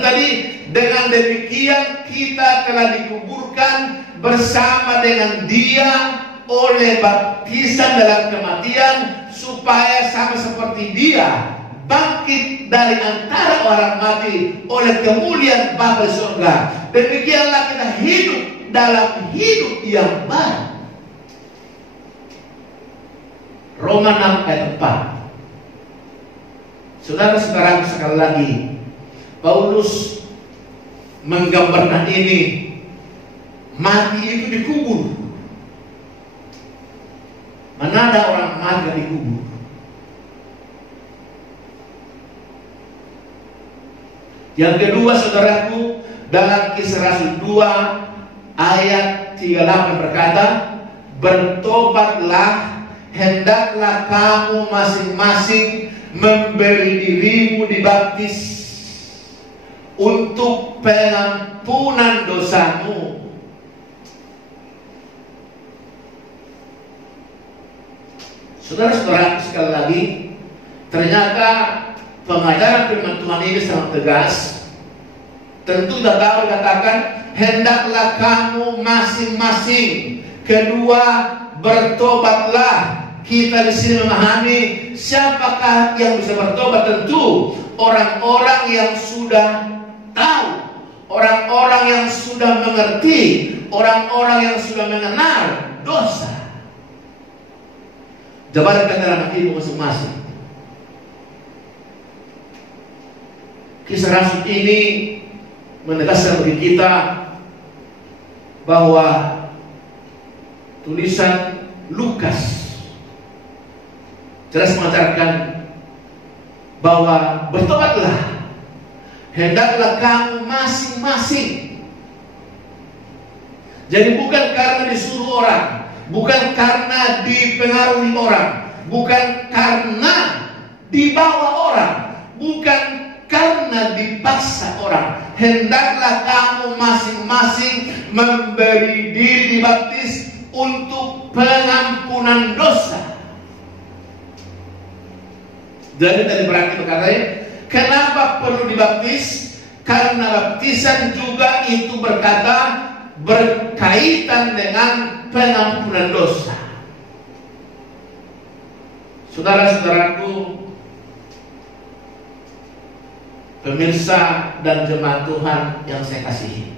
Tadi, dengan demikian kita telah dikuburkan bersama dengan Dia oleh baptisan dalam kematian, supaya sama seperti Dia bangkit dari antara orang mati oleh kemuliaan Bapa di surga. Demikianlah kita hidup dalam hidup yang baru. Roma 6 ayat 4. Saudara-saudara, sekali lagi Paulus menggambarkan ini. Mati itu dikubur. Mana ada orang mati dikubur? Yang kedua, saudaraku, Dalam Kisah Rasul 2 ayat 38 berkata, bertobatlah, hendaklah kamu masing-masing memberi dirimu dibaptis untuk pengampunan dosamu. Saudara-saudara, sekali lagi, ternyata pengajaran firman Tuhan ini sangat tegas. Tentu sudah tahu dikatakan, hendaklah kamu masing-masing. Kedua, bertobatlah. Kita di sini memahami siapakah yang bisa bertobat. Tentu orang-orang yang sudah tahu, orang-orang yang sudah mengerti, orang-orang yang sudah mengenal dosa. Jabarkan dalam hatimu masing-masing. Kisah Rasul ini menegaskan bagi kita bahwa tulisan Lukas jelas mengajarkan bahwa bertobatlah, hendaklah kamu masing-masing. Jadi bukan karena disuruh orang, bukan karena dipengaruhi orang, bukan karena dibawa orang, bukan karena dipaksa orang. Hendaklah kamu masing-masing memberi diri dibaptis untuk pengampunan dosa. Jadi tadi berarti berkatanya, kenapa perlu dibaptis? Karena baptisan juga itu berkaitan dengan pengampunan dosa. Saudara-saudaraku, pemirsa dan jemaat Tuhan yang saya kasihi,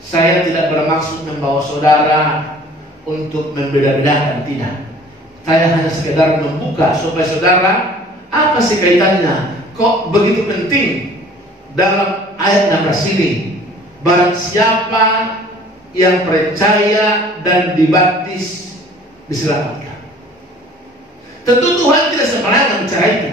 saya tidak bermaksud membawa saudara untuk membeda-bedakan, tidak. Saya hanya sekedar membuka supaya saudara, apa sih kaitannya? Kok begitu penting dalam ayat 16 ini? Barang siapa yang percaya dan dibaptis diselamatkan. Tentu Tuhan tidak sembarangan bicara itu.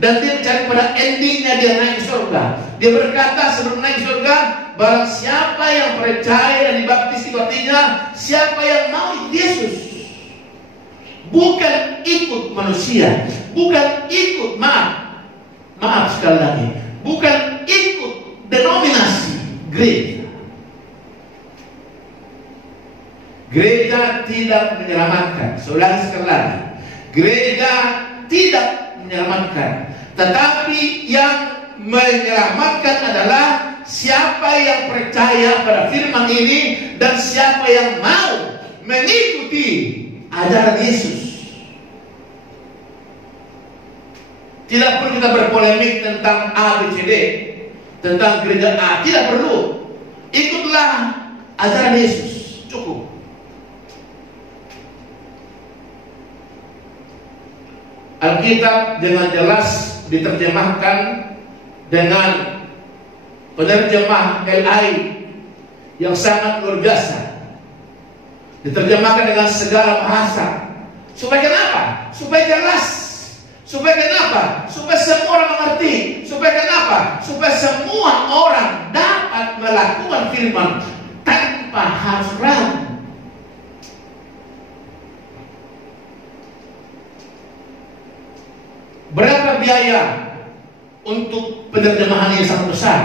Dan dia bicara pada endingnya dia naik ke surga. Dia berkata sebelum naik ke surga, barang siapa yang percaya dan dibaptis, itu artinya siapa yang mau Yesus. Bukan ikut manusia, bukan ikut maaf sekali lagi, bukan ikut denominasi gereja. Gereja tidak menyelamatkan. Saudara sekali lagi, gereja tidak menyelamatkan, tetapi yang menyelamatkan adalah siapa yang percaya pada firman ini dan siapa yang mau mengikuti ajaran Yesus. Tidak perlu kita berpolemik tentang A, B, C, D, tentang gereja A. Tidak perlu. Ikutlah ajaran Yesus. Cukup. Alkitab dengan jelas diterjemahkan dengan penerjemah LI yang sangat luar biasa. Diterjemahkan dengan segala bahasa. Supaya kenapa? Supaya jelas. Supaya kenapa? Supaya semua orang mengerti. Supaya kenapa? Supaya semua orang dapat melakukan firman tanpa harus ragu. Berapa biaya untuk penerjemahan yang sangat besar?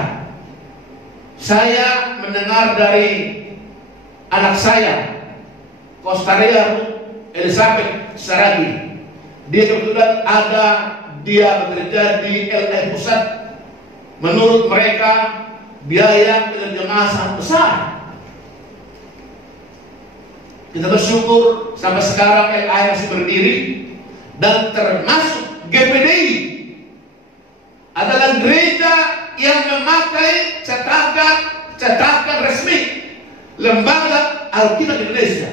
Saya mendengar dari anak saya, Kostaria Elizabeth Saragi. Dia kebetulan dia bekerja di LA Pusat. Menurut mereka biaya penerjemahan sangat besar. Kita bersyukur sampai sekarang LA masih berdiri, dan termasuk GPDI adalah gereja yang memakai cetakan resmi Lembaga Alkitab Indonesia.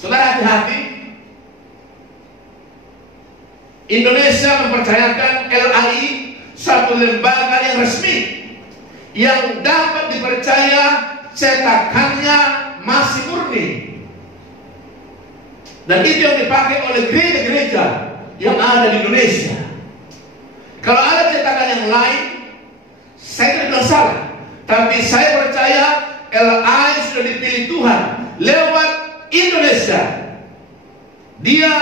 Saudara, hati-hati. Indonesia mempercayakan LAI satu lembaga yang resmi, yang dapat dipercaya cetakannya masih murni. Dan itu yang dipakai oleh gereja-gereja yang ada di Indonesia. Kalau ada cetakan yang lain, saya tidak bilang salah. Tapi saya percaya LI sudah dipilih Tuhan lewat Indonesia. Dia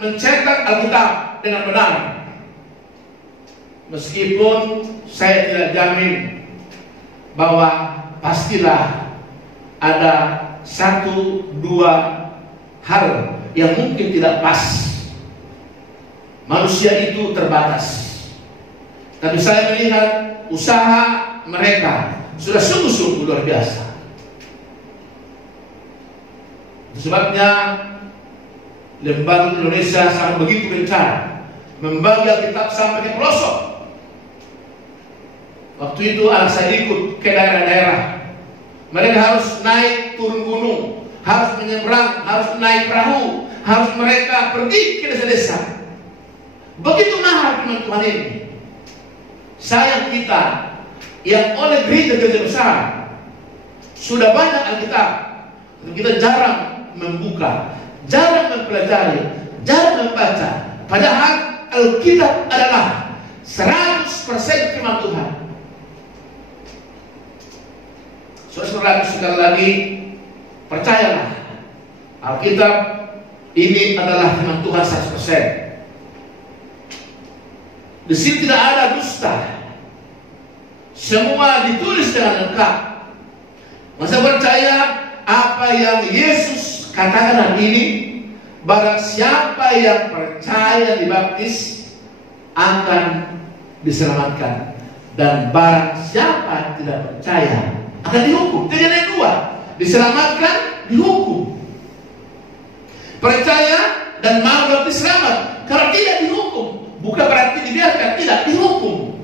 mencetak Alkitab dengan benar. Meskipun saya tidak jamin bahwa pastilah ada 1-2 hal yang mungkin tidak pas. Manusia itu terbatas. Tapi saya melihat usaha mereka sudah sungguh-sungguh luar biasa. Sebabnya Lembaga Indonesia sangat begitu gencar membagi Alkitab sampai ke pelosok. Waktu itu anak saya ikut ke daerah-daerah. Mereka harus naik turun gunung, harus menyeberang, harus naik perahu, harus mereka pergi ke desa-desa. Begitu mahal firman Tuhan ini. Sayang kita yang oleh gereja-gereja besar sudah banyak Alkitab, kita jarang membuka, jarang mempelajari, jarang membaca. Padahal Alkitab adalah 100% firman Tuhan. Saudara sekali lagi, percayalah, Alkitab ini adalah firman Tuhan 100%. Di sini tidak ada dusta. Semua ditulis dengan lengkap. Masa percaya apa yang Yesus katakan hari ini, barang siapa yang percaya dibaptis akan diselamatkan, dan barang siapa tidak percaya akan dihukum. Tidak ada dua, diselamatkan, dihukum. Percaya dan mau baptis selamat. Kalau tidak dihukum, bukan berarti dibiarkan, tidak, dihukum.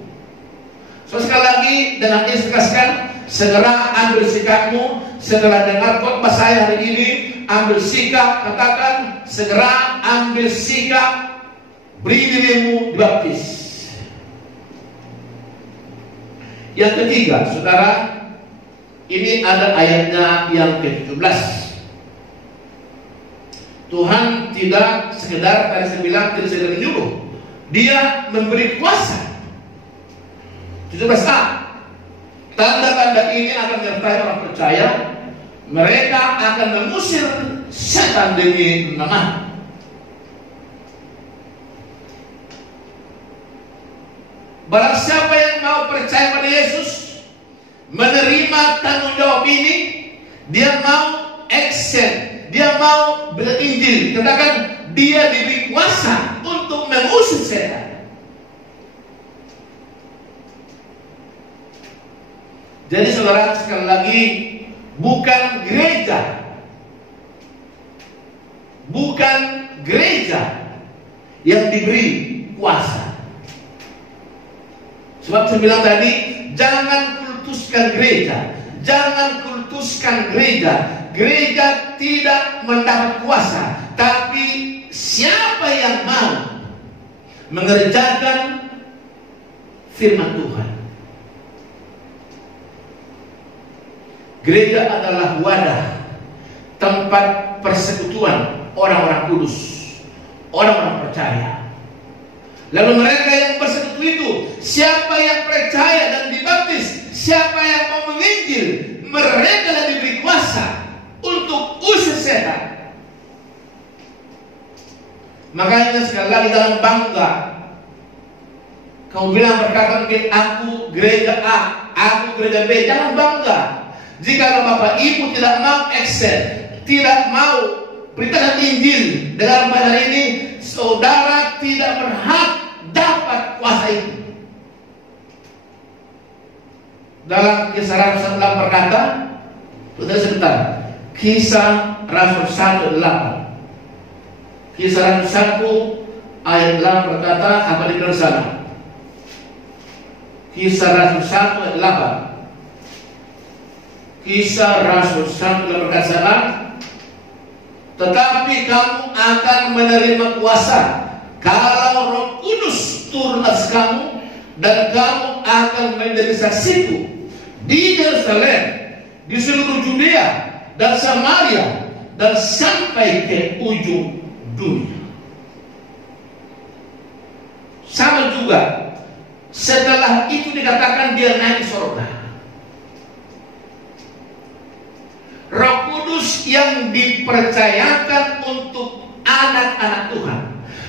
So sekali lagi dengan ini sekaskan, segera ambil sikapmu. Setelah dengar khotbah saya hari ini, ambil sikap, katakan segera ambil sikap, beri dirimu dibaptis. Yang ketiga, saudara, ini ada ayatnya yang ke-17. Tuhan tidak sekedar, tadi saya bilang, tidak sekedar menyuruh, Dia memberi kuasa. 17a, tanda-tanda ini akan menyertai orang percaya. Mereka akan mengusir setan demi nama. Barang siapa yang mau percaya pada Yesus, menerima tanggung jawab ini, dia mau action, dia mau berinjil. Katakan, dia diberi kuasa untuk mengusir setan. Jadi saudara, sekali lagi, bukan gereja yang diberi kuasa. Sebab saya bilang tadi, jangan kultuskan gereja, jangan kultuskan gereja. Gereja tidak mendapat kuasa, tapi siapa yang mau mengerjakan firman Tuhan. Gereja adalah wadah, tempat persekutuan orang-orang kudus, orang-orang percaya. Lalu mereka yang bersekutu itu, siapa yang percaya dan dibaptis, siapa yang mau menginjil, mereka yang diberi kuasa untuk usir setan. Makanya sekali lagi, dalam bangga, kamu bilang berkata mungkin aku gereja A, aku gereja B, jangan bangga. Jika Bapak Ibu tidak mau aksen, tidak mau beritakan Injil dengan pada ini, saudara tidak berhak dapat kuasa itu. Dalam Kisah Rasul 1:8 berkata, sebentar, Kisah Rasul 1:8, Kisah Rasul 1 ayat 8 berkata, apa di sana? Kisah Rasul 1 ayat 8. Kisah Rasul 1 berkata, tetapi kamu akan menerima kuasa kalau Roh Kudus turun atas kamu, dan kamu akan menjadi saksiku di Yerusalem, di seluruh Judea dan Samaria, dan sampai ke ujung dunia. Sama juga Setelah itu dikatakan dia naik ke surga. Roh Kudus yang dipercayakan untuk anak-anak Tuhan,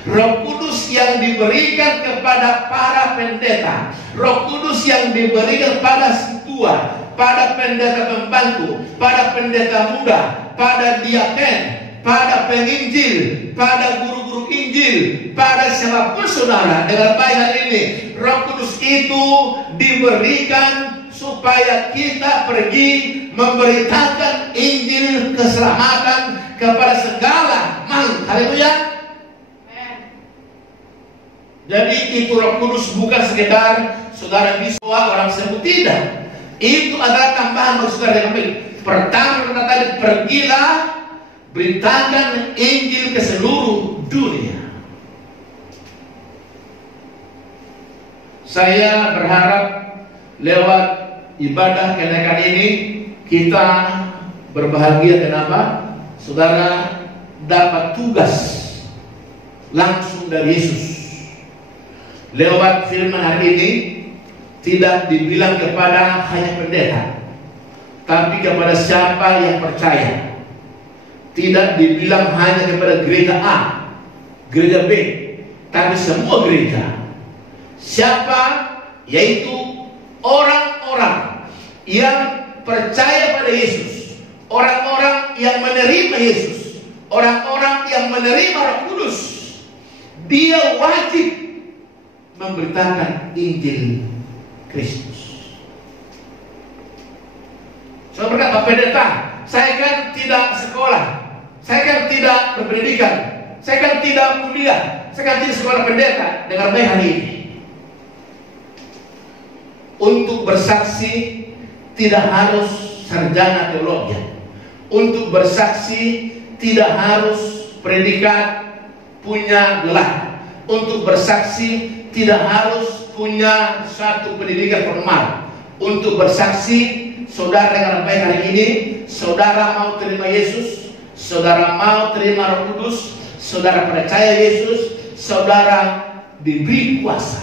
Roh Kudus yang diberikan kepada para pendeta, Roh Kudus yang diberikan pada tua, pada pendeta pembantu, pada pendeta muda, pada diaken, pada penginjil, pada guru-guru Injil, pada siapapun saudara. Dengan baik hal ini, Roh Kudus itu diberikan supaya kita pergi memberitakan Injil keselamatan kepada segala makhluk. Haleluya. Jadi itu Roh Kudus bukan sekedar saudara bisa orang sembuh, tidak. Itu adalah tambahan bagi saudara yang baik. Pertama kata tadi, pergilah beritakan Injil ke seluruh dunia. Saya berharap lewat ibadah kenaikan ini kita berbahagia. Kenapa? Saudara dapat tugas langsung dari Yesus. Lewat firman hari ini tidak dibilang kepada hanya pendeta, tapi kepada siapa yang percaya. Tidak dibilang hanya kepada gereja A, gereja B, tapi semua gereja. Siapa? Yaitu orang-orang yang percaya pada Yesus, orang-orang yang menerima Yesus, orang-orang yang menerima Roh Kudus. Dia wajib memberitakan Injil Kristus. Saya berkata, pendeta, saya kan tidak sekolah, saya kan tidak berpendidikan, saya kan tidak kuliah, saya kan tidak sekolah pendeta. Dengar baik hari ini. Untuk bersaksi tidak harus sarjana teologi. Untuk bersaksi tidak harus predikat punya gelar. Untuk bersaksi tidak harus punya suatu pendidikan formal. Untuk bersaksi, saudara dengan baik hari ini, saudara mau terima Yesus, saudara mau terima Roh Kudus, saudara percaya Yesus, saudara diberi kuasa.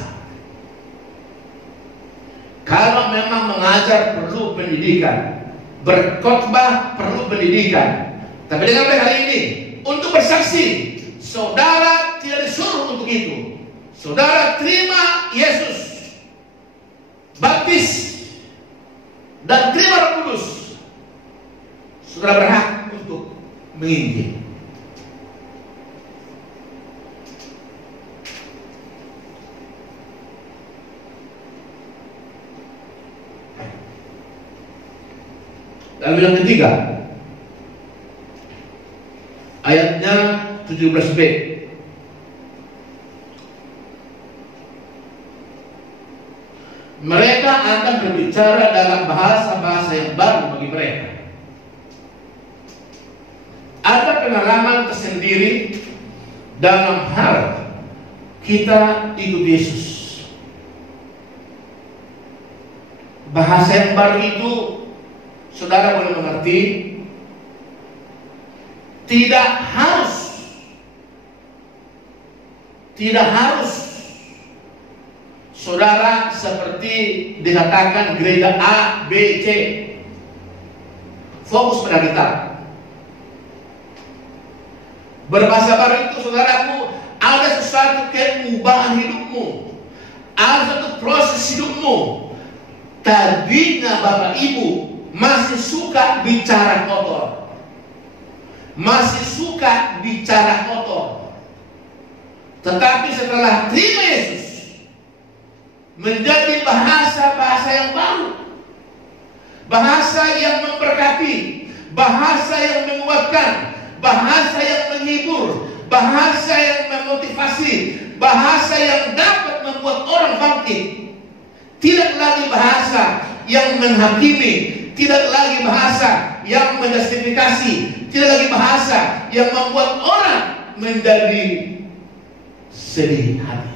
Kalau memang mengajar perlu pendidikan, berkhotbah perlu pendidikan, tapi dengan baik hari ini, untuk bersaksi, saudara tidak disuruh untuk itu. Saudara terima Yesus, baptis, dan terima Roh Kudus, saudara berhak untuk menginjil. Lalu yang ketiga, ayatnya 17b. Mereka akan berbicara dalam bahasa-bahasa yang baru bagi mereka. Ada pengalaman tersendiri dalam hal kita ikut Yesus. Bahasa yang baru itu saudara boleh mengerti, tidak harus saudara seperti dikatakan gereja A, B, C. Fokus pada kita. Berbahasa baru itu saudaraku, ada sesuatu keubah hidupmu, ada satu proses hidupmu. Tadinya Bapak Ibu masih suka bicara kotor, masih suka bicara kotor, tetapi setelah terima Yesus, menjadi bahasa-bahasa yang baru, bahasa yang memberkati, bahasa yang menguatkan, bahasa yang menghibur, bahasa yang memotivasi, bahasa yang dapat membuat orang bangkit. Tidak lagi bahasa yang menghakimi, tidak lagi bahasa yang menjustifikasi, tidak lagi bahasa yang membuat orang menjadi sedih hati.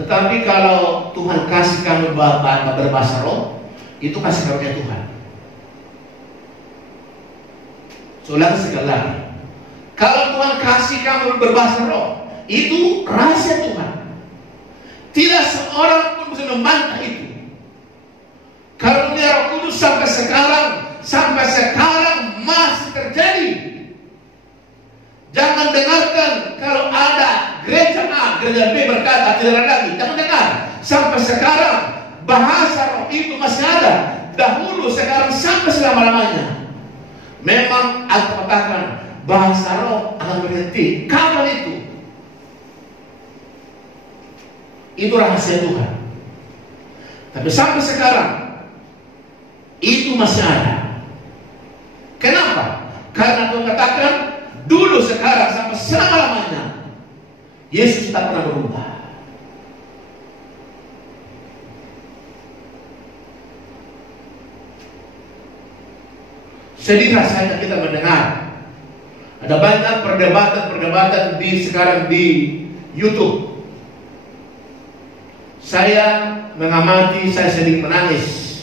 Tetapi kalau Tuhan kasih kami berbahasa roh, itu kasih karunia Tuhan. Soalnya sekali lagi, kalau Tuhan kasih kamu berbahasa roh, Itu rahasia Tuhan. Tidak seorang pun bisa membantah itu. Karunia Roh Kudus sampai sekarang masih terjadi. Jangan dengarkan kalau ada gereja A, gereja B berkata tidak ada lagi. Jangan dengar. Sampai sekarang bahasa roh itu masih ada. Dahulu, sekarang, sampai selama-lamanya. Memang aku katakan bahasa roh akan berhenti. Kapan itu? Itu rahasia Tuhan. Tapi sampai sekarang itu masih ada. Kenapa? Karena Tuhan katakan dulu, sekarang, sampai selama-lamanya Yesus tak pernah berubah. Sedih rasanya kita mendengar ada banyak perdebatan sekarang di YouTube. Saya mengamati, saya sedih menangis.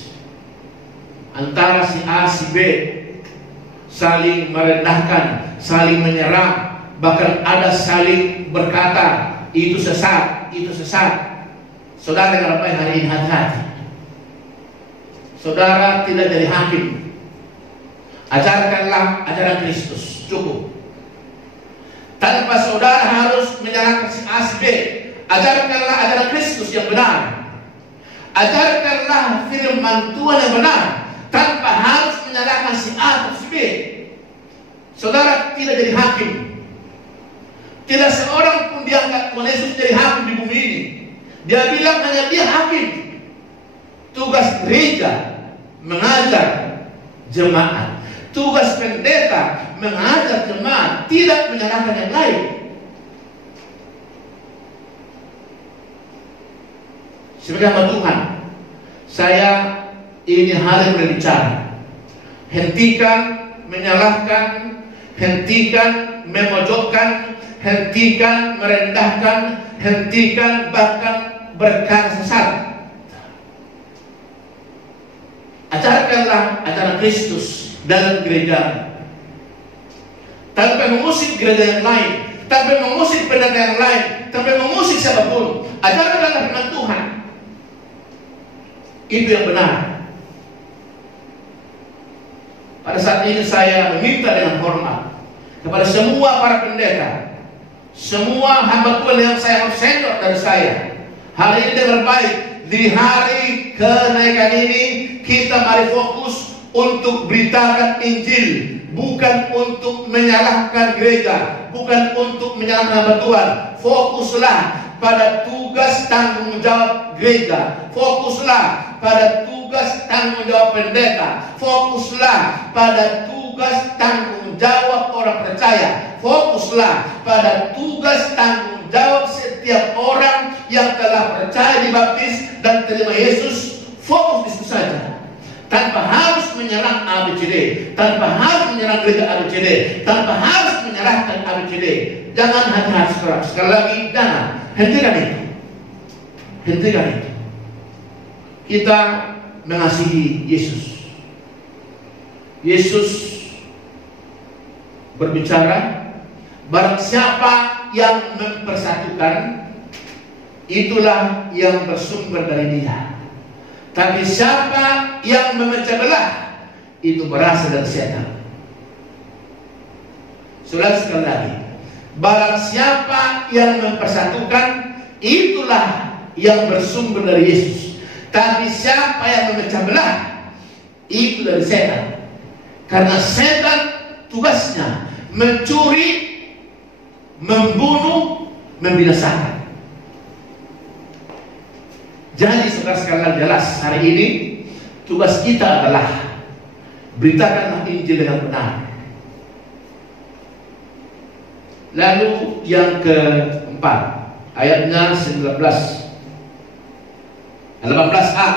Antara si A, si B saling merendahkan, saling menyerang, bahkan ada saling berkata itu sesat, itu sesat. Saudara dengar apa yang hari ini, hati-hati. Saudara tidak jadi hakim. Ajarkanlah ajaran Kristus, cukup. Tanpa saudara harus menyalahkan si A, si B. Ajarkanlah ajaran Kristus yang benar. Ajarkanlah firman Tuhan yang benar, tanpa harus menyalahkan si A atau si B. Saudara tidak jadi hakim. Tidak seorang pun diangkat Tuhan Yesus jadi hakim di bumi ini. Dia bilang hanya dia hakim. Tugas gereja mengajar jemaat. Tugas pendeta mengajar jemaat, tidak menyalahkan yang lain. Sebagai hamba Tuhan, saya ini hal yang berbicara. Hentikan menyalahkan, hentikan memojokkan, hentikan merendahkan, hentikan bahkan berkata sesat. Ajarkanlah ajaran Kristus dalam gereja, tanpa mengusik gereja yang lain, tanpa mengusik pendeta yang lain, tanpa mengusik siapapun. Ajarkanlah firman Tuhan. Itu yang benar. Pada saat ini saya meminta dengan hormat kepada semua para pendeta, semua hamba Tuhan yang saya harus senior dari saya. Hari ini dengan baik, di hari kenaikan ini kita mari fokus untuk beritakan Injil, bukan untuk menyalahkan gereja, bukan untuk menyalahkan hamba Tuhan. Fokuslah pada tugas tanggung jawab gereja. Fokuslah pada tugas tanggung jawab pendeta. Fokuslah pada tugas tanggung jawab orang percaya. Fokuslah pada tugas tanggung jawab setiap orang yang telah percaya dibaptis dan terima Yesus. Fokus di situ saja. Tanpa harus menyerang ABCD, tanpa harus menyerang gereja ABCD, tanpa harus menyalahkan ABCD. Jangan hati-hati sekarang. Sekali lagi, jangan. Hentikan itu. Hentikan itu. Kita mengasihi Yesus. Yesus berbicara, barang siapa yang mempersatukan, itulah yang bersumber dari Dia. Tapi siapa yang memecah belah, itu berasal dari setan. Saudara, sekali lagi, barang siapa yang mempersatukan, itulah yang bersumber dari Yesus. Tapi siapa yang memecah belah, itu dari setan. Karena setan tugasnya mencuri, membunuh, membinasakan. Jadi saudara sekalian, jelas hari ini tugas kita adalah beritakanlah Injil dengan benar. Lalu yang keempat, ayatnya 18a,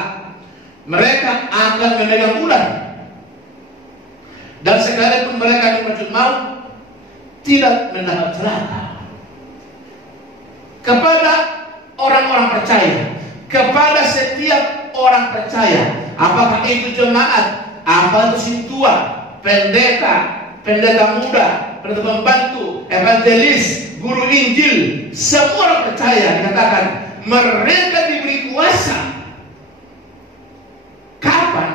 mereka akan memegang ular, dan sekalipun mereka dirajut maut, tidak mendapat celaka. Kepada orang-orang percaya, kepada setiap orang percaya, apakah itu jemaat, apa itu si tua, pendeta muda, pembantu, evangelis, guru Injil, semua orang percaya. Dikatakan mereka diberi kuasa. Kapan?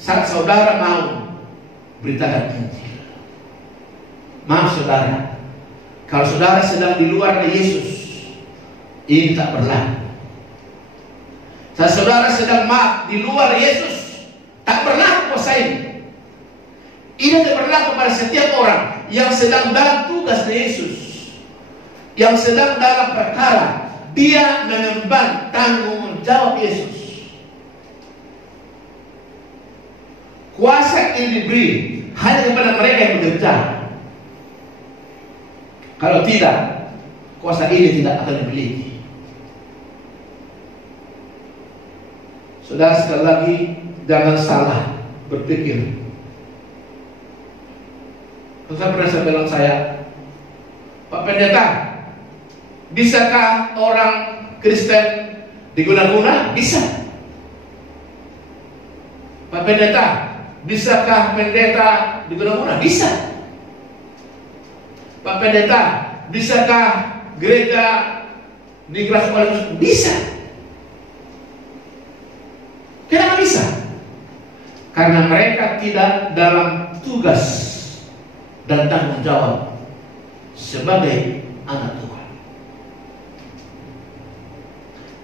Saat saudara mau beritakan Injil. Maaf saudara, kalau saudara sedang di luar Yesus, ini tak berlaku. Saat saudara sedang di luar Yesus, tak berlaku kuasa ini. Ini tak berlaku pada setiap orang yang sedang dalam tugas Yesus, yang sedang dalam perkara dia mengemban tanggung jawab Yesus. Kuasa ini diberi hanya kepada mereka yang bekerja. Kalau tidak, kuasa ini tidak akan dimiliki. Saudara, sekali lagi jangan salah berpikir. Saya pernah bilang Pak Pendeta, bisakah orang Kristen diguna-guna? Bisa. Pak Pendeta, bisakah pendeta diguna-guna? Bisa. Pak Pendeta, bisakah gereja dikeras oleh? Bisa. Kenapa bisa? Karena mereka tidak dalam tugas dan tanggung jawab sebagai anak Tuhan.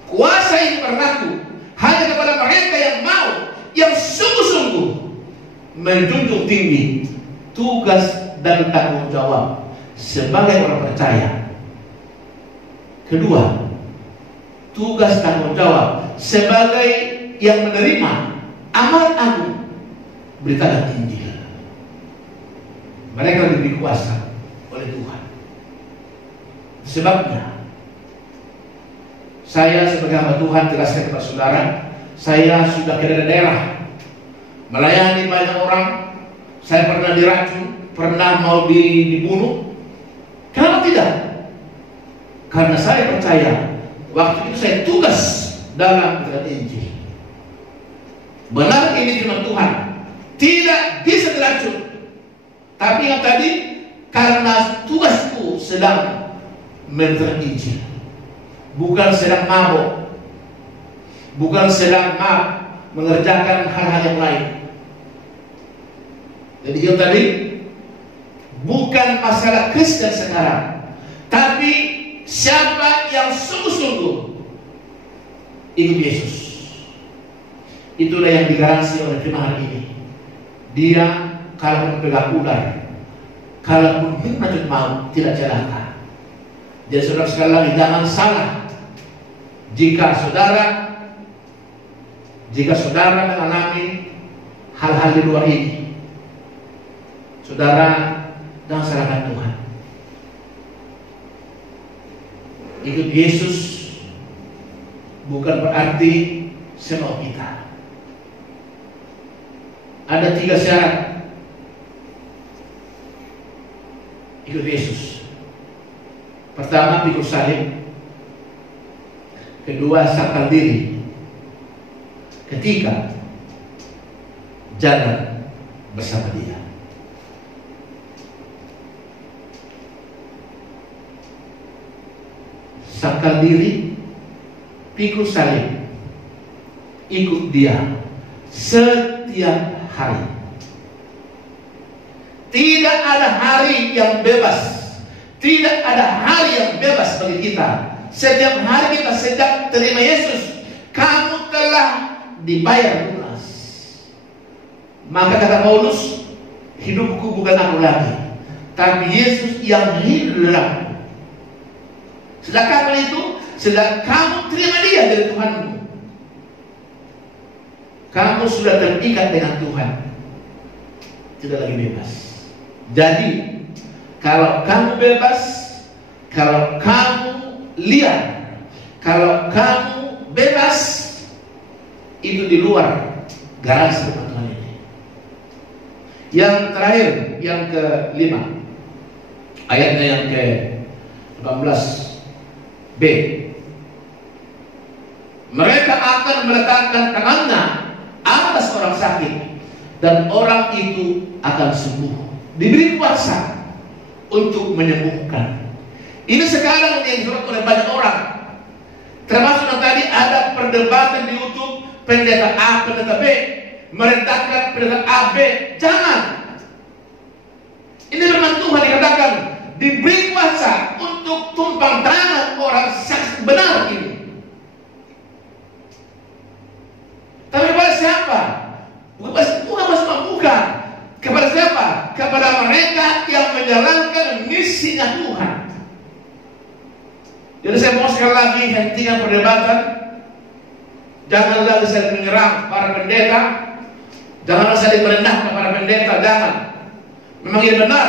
Kuasa yang berlaku hanya kepada mereka yang mau, yang sungguh-sungguh menjunjung tinggi tugas dan tanggung jawab sebagai orang percaya. Kedua, tugas tanggung jawab sebagai yang menerima amanat agung beritakan Injil. Mereka diberi kuasa oleh Tuhan. Sebabnya saya sebagai hamba Tuhan jelaskan kepada saudara, saya sudah ke daerah melayani banyak orang. Saya pernah diracun, pernah mau dibunuh. Kenapa tidak? Karena saya percaya waktu itu saya tugas dalam berita Injil. Benar ini firman Tuhan, tidak bisa diracun. Tapi yang tadi, karena tugasku sedang menterima Injil, bukan sedang mabuk, bukan sedang mengerjakan hal-hal yang lain. Jadi yang tadi bukan masalah Kristen sekarang, tapi siapa yang sungguh-sungguh ikut Yesus. Itulah yang digaransi oleh firman hari ini. Dia kalaupun pegang ular, kalaupun minum racun maut, tidak celaka. Jadi saudara sekali lagi jangan salah. Jika saudara mengalami hal-hal di luar ini, saudara jangan salahkan Tuhan. Ikut Yesus bukan berarti semau kita. Ada 3 syarat ikut Yesus. Pertama, pikul salib. Kedua, sakal diri. Ketiga, jalan bersama Dia. Sakal diri, pikul salib, ikut Dia setiap hari. Tidak ada hari yang bebas. Tidak ada hari yang bebas bagi kita. Setiap hari kita sejak terima Yesus, kamu telah dibayar lunas. Maka kata Paulus, hidupku bukan aku lagi, tapi Yesus yang hidup dalamku. Sedangkan itu, sedang kamu terima Dia dari Tuhanmu, kamu sudah terikat dengan Tuhan, tidak lagi bebas. Jadi kalau kamu bebas, kalau kamu liar, kalau kamu bebas, itu di luar garansi Tuhan ini. Yang terakhir, yang ke-5, ayatnya yang ke-18b, mereka akan meletakkan tangannya atas orang sakit dan orang itu akan sembuh. Diberi kuasa untuk menyembuhkan. Ini sekarang yang disebut oleh banyak orang. Termasuk yang tadi ada perdebatan di YouTube, pendeta A, pendeta B, merendahkan pendeta A, B. Jangan. Ini memang Tuhan dikatakan diberi kuasa untuk tumpang tangan orang saksi benar ini. Tapi kepada siapa? Bukan bukan. Kepada siapa? Kepada mereka yang menjalankan misinya Tuhan. Jadi saya mau sekali lagi hentikan perdebatan. Jangan lagi saling menyerang para pendeta. Jangan saling merendahkan para pendeta. Jangan. Memang ini benar.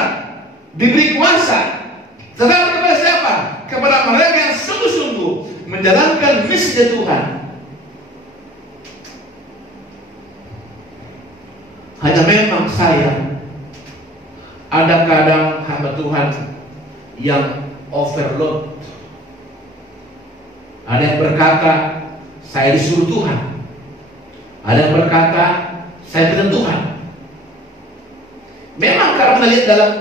Diberi kuasa. Tetapi kepada siapa? Kepada mereka yang sungguh-sungguh menjalankan misinya Tuhan. Hanya memang saya ada kadang hamba Tuhan yang overload. Ada yang berkata saya disuruh Tuhan. Ada yang berkata saya dengan Tuhan. Memang kalau kita lihat dalam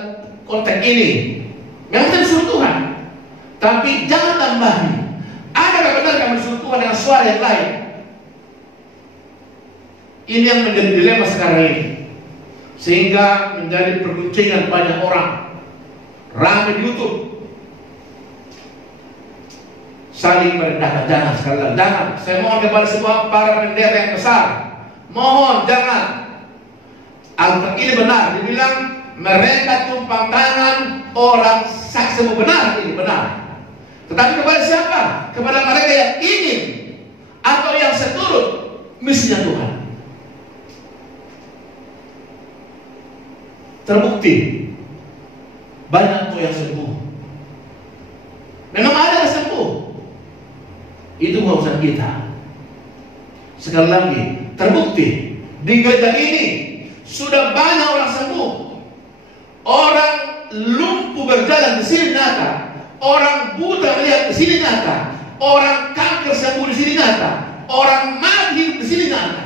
konteks ini, memang kita disuruh Tuhan. Tapi jangan tambahi. Adakah benar kamu disuruh Tuhan dengan suara yang lain? Ini yang menjadi dilema sekarang ini. Sehingga menjadi perguncingan banyak orang. Ramai di YouTube. Saling merendahkan. Jangan sekali lagi. Jangan. Saya mohon kepada semua para pendeta yang besar. Mohon jangan. Alkitab ini benar. Dibilang mereka tumpang tangan orang saksi benar. Ini benar. Tetapi kepada siapa? Kepada mereka yang ingin atau yang seturut misinya Tuhan. Terbukti banyak tuh yang sembuh. Memang ada yang sembuh. Itu urusan kita. Sekali lagi, terbukti di gereja ini sudah banyak orang sembuh. Orang lumpuh berjalan di sini nyata. Orang buta melihat di sini nyata. Orang kanker sembuh di sini nyata. Orang mati di sini nyata.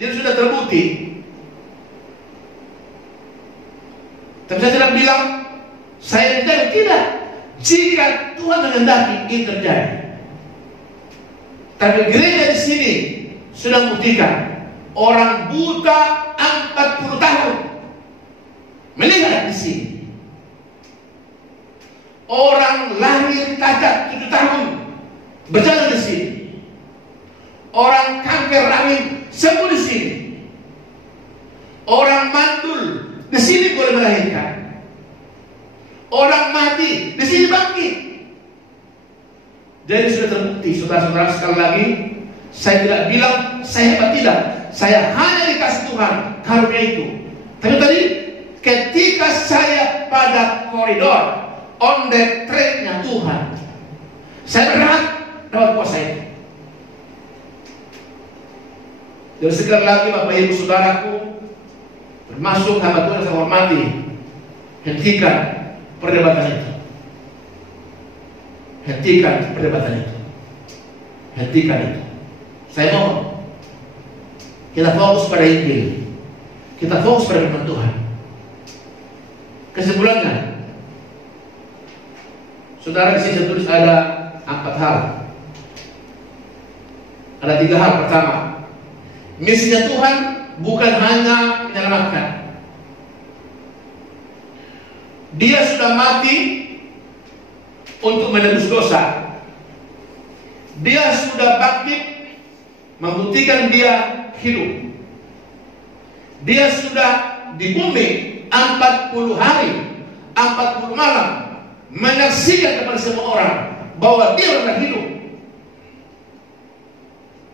Jadi sudah terbukti. Tapi saya tidak bilang saya tidak. Jika Tuhan menghendaki itu terjadi. Tapi gereja di sini sudah buktikan orang buta 40 tahun melihat di sini. Orang lahir cacat 7 tahun berjalan di sini. Orang kanker rahim sembuh di sini. Orang mandul di sini boleh melahirkan. Orang mati di sini bangkit. Jadi sudah terbukti, saudara-saudara, sekali lagi saya tidak bilang saya hebat, tidak. Saya hanya dikasih Tuhan karunia itu. Tapi tadi ketika saya pada koridor on the track-nya Tuhan, saya berhak dapat kuasa itu. Dan sekali lagi Bapak Ibu Saudaraku, termasuk hamba Tuhan yang saya hormati, hentikan perdebatan itu. Hentikan perdebatan itu. Hentikan itu. Saya mohon kita fokus pada Injil. Kita fokus pada firman Tuhan. Kesimpulannya, saudara, di sini tulis ada 4 hal. Ada 3 hal. Pertama, misinya Tuhan bukan hanya menyelamatkan. Dia sudah mati untuk menebus dosa. Dia sudah bangkit membuktikan dia hidup. Dia sudah di bumi 40 hari 40 malam menyaksikan kepada semua orang bahwa dia pernah hidup.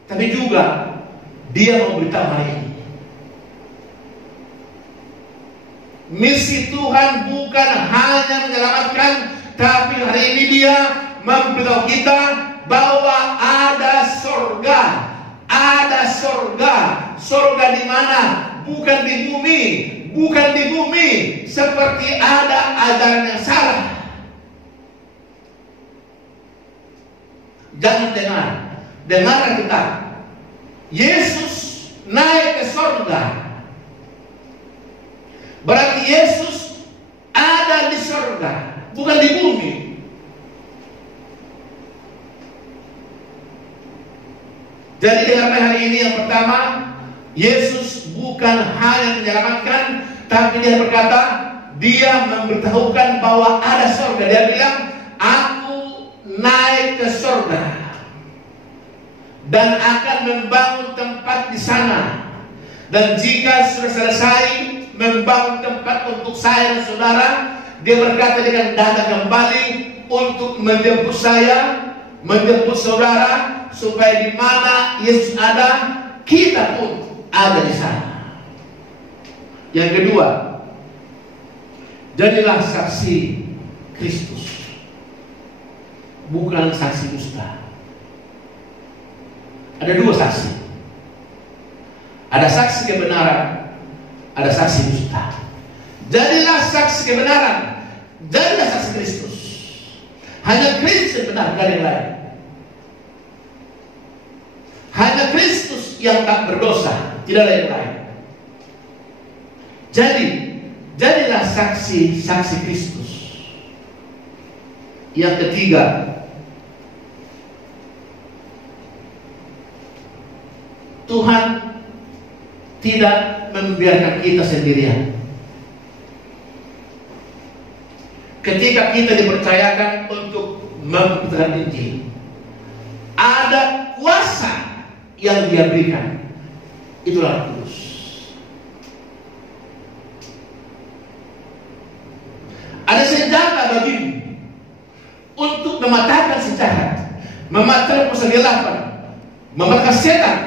Tapi juga dia memberitahu hari ini, misi Tuhan bukan hanya menyelamatkan, tapi hari ini dia memberitahu kita bahwa ada surga. Ada surga. Surga di mana? Bukan di bumi. Bukan di bumi. Seperti ada ajaran yang salah. Jangan dengar. Dengarkan kita. Yesus naik ke surga. Berarti Yesus ada di Jadi dengarkan hari ini, yang pertama, Yesus bukan hanya menyelamatkan, tapi dia berkata, dia memberitahukan bahwa ada surga. Dia bilang, aku naik ke surga dan akan membangun tempat di sana. Dan jika sudah selesai membangun tempat untuk saya dan saudara, dia berkata dia akan datang kembali untuk menjemput saya, menjemput saudara, supaya di mana Yesus ada, kita pun ada di sana. Yang kedua, jadilah saksi Kristus, bukan saksi dusta. Ada dua saksi. Ada saksi kebenaran, ada saksi dusta. Jadilah saksi kebenaran, jadilah saksi Kristus. Hanya Kristus yang benar, tidak yang lain. Hanya Kristus yang tak berdosa, tidak ada yang lain. Jadi, jadilah saksi Kristus. Yang ketiga, Tuhan tidak membiarkan kita sendirian. Ketika kita dipercayakan untuk memberitakan Injil, ada kuasa yang Dia berikan. Itulah Kudus. Ada senjata bagimu untuk mematahkan sejahat, mematahkan kegelapan, mematahkan setan.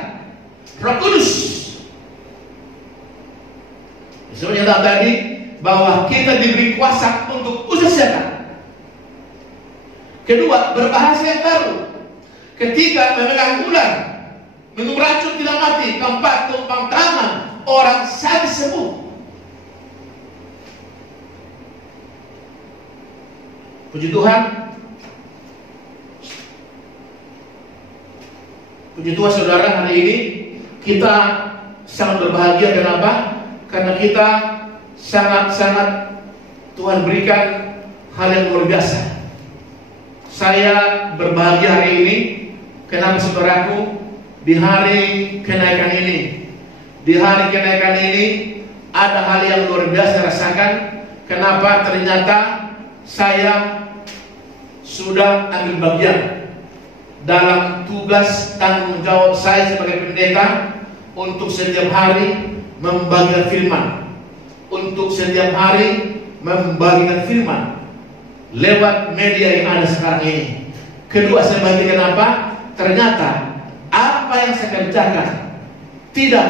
Roh Kudus. Sebenarnya tadi bahwa kita diberi kuasa untuk usir setan. Kedua, berbahasa yang baru. Ketika memegang ular, minum racun tidak mati. Keempat, tumpang tangan, orang sakit sembuh. Puji Tuhan. Puji Tuhan saudara, hari ini kita sangat berbahagia. Kenapa? Karena kita sangat-sangat Tuhan berikan hal yang luar biasa. Saya berbahagia hari ini. Kenapa saudaraku? Di hari kenaikan ini, di hari kenaikan ini ada hal yang luar biasa rasakan. Kenapa? Ternyata saya sudah ambil bagian dalam tugas tanggung jawab saya sebagai pendeta untuk setiap hari membagikan firman, untuk setiap hari membagikan firman lewat media yang ada sekarang ini. Kedua, saya bagikan apa? Ternyata apa yang saya kerjakan tidak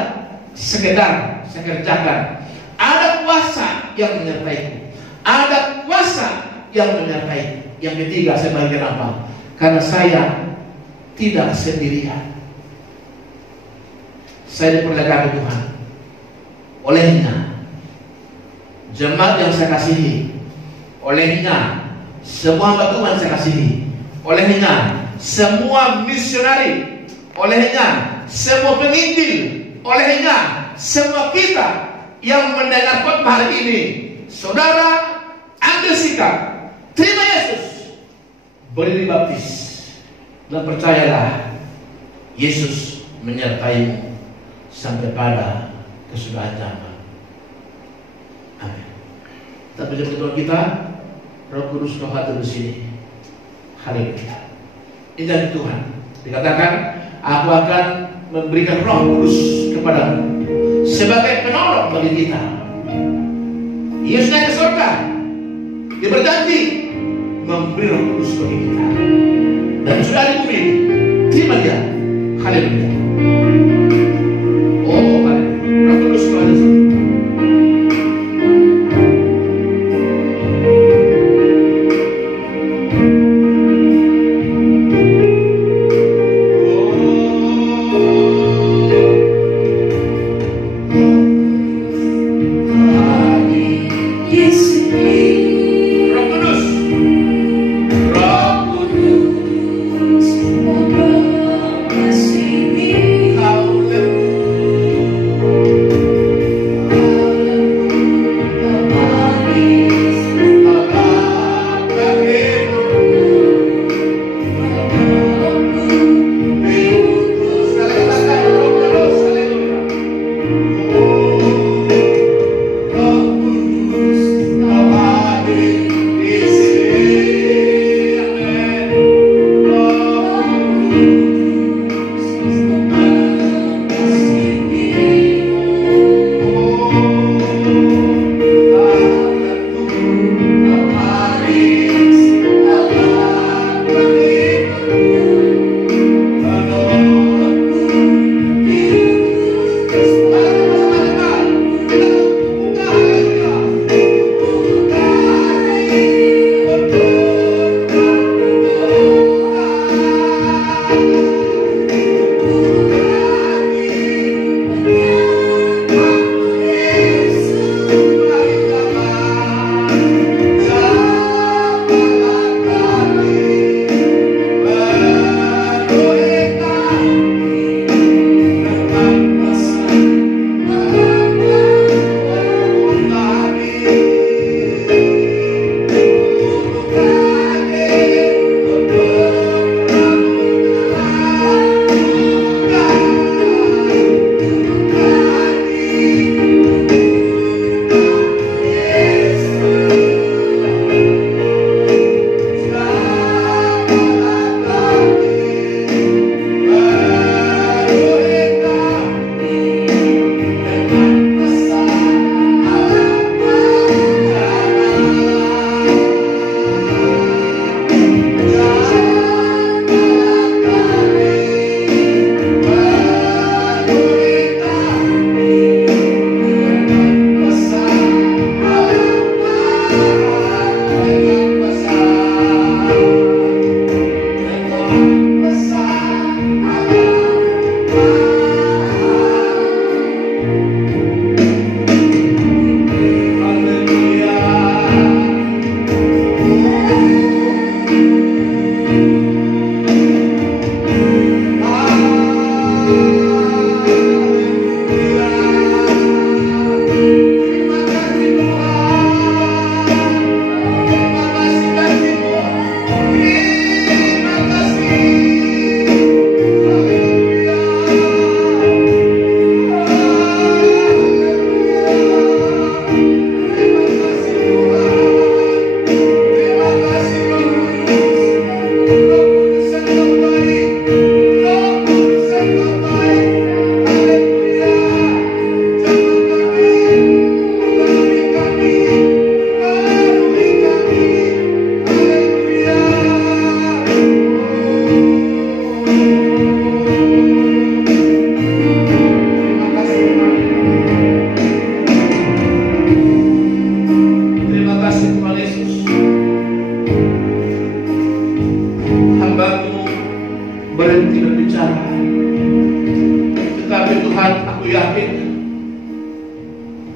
sekedar saya kerjakan. Ada kuasa yang menyertai. Ada kuasa yang menyertai. Yang ketiga, saya bagikan apa? Karena saya tidak sendirian. Saya diperlengkapi Tuhan. Olehnya jemaat yang saya kasihi, olehnya semua hamba Tuhan saya kasihi, olehnya semua misionari, olehnya semua penginjil, olehnya semua kita yang mendengar khotbah hari ini, saudara ambil sikap, terima Yesus, beri dibaptis, dan percayalah Yesus menyertaimu sampai pada kesudahan zaman. Amin. Kita berjumpa Tuhan kita, Roh Kudus Roh hadir di sini. Haleluya. Indah Tuhan. Dikatakan, aku akan memberikan Roh Kudus kepadamu sebagai penolong bagi kita. Yesus naik ke surga. Dia berjanji memberi Roh Kudus bagi kita. Dan sudah di bumi, terima Dia. Haleluya. Oh, Roh Kudus kepada sini. Kau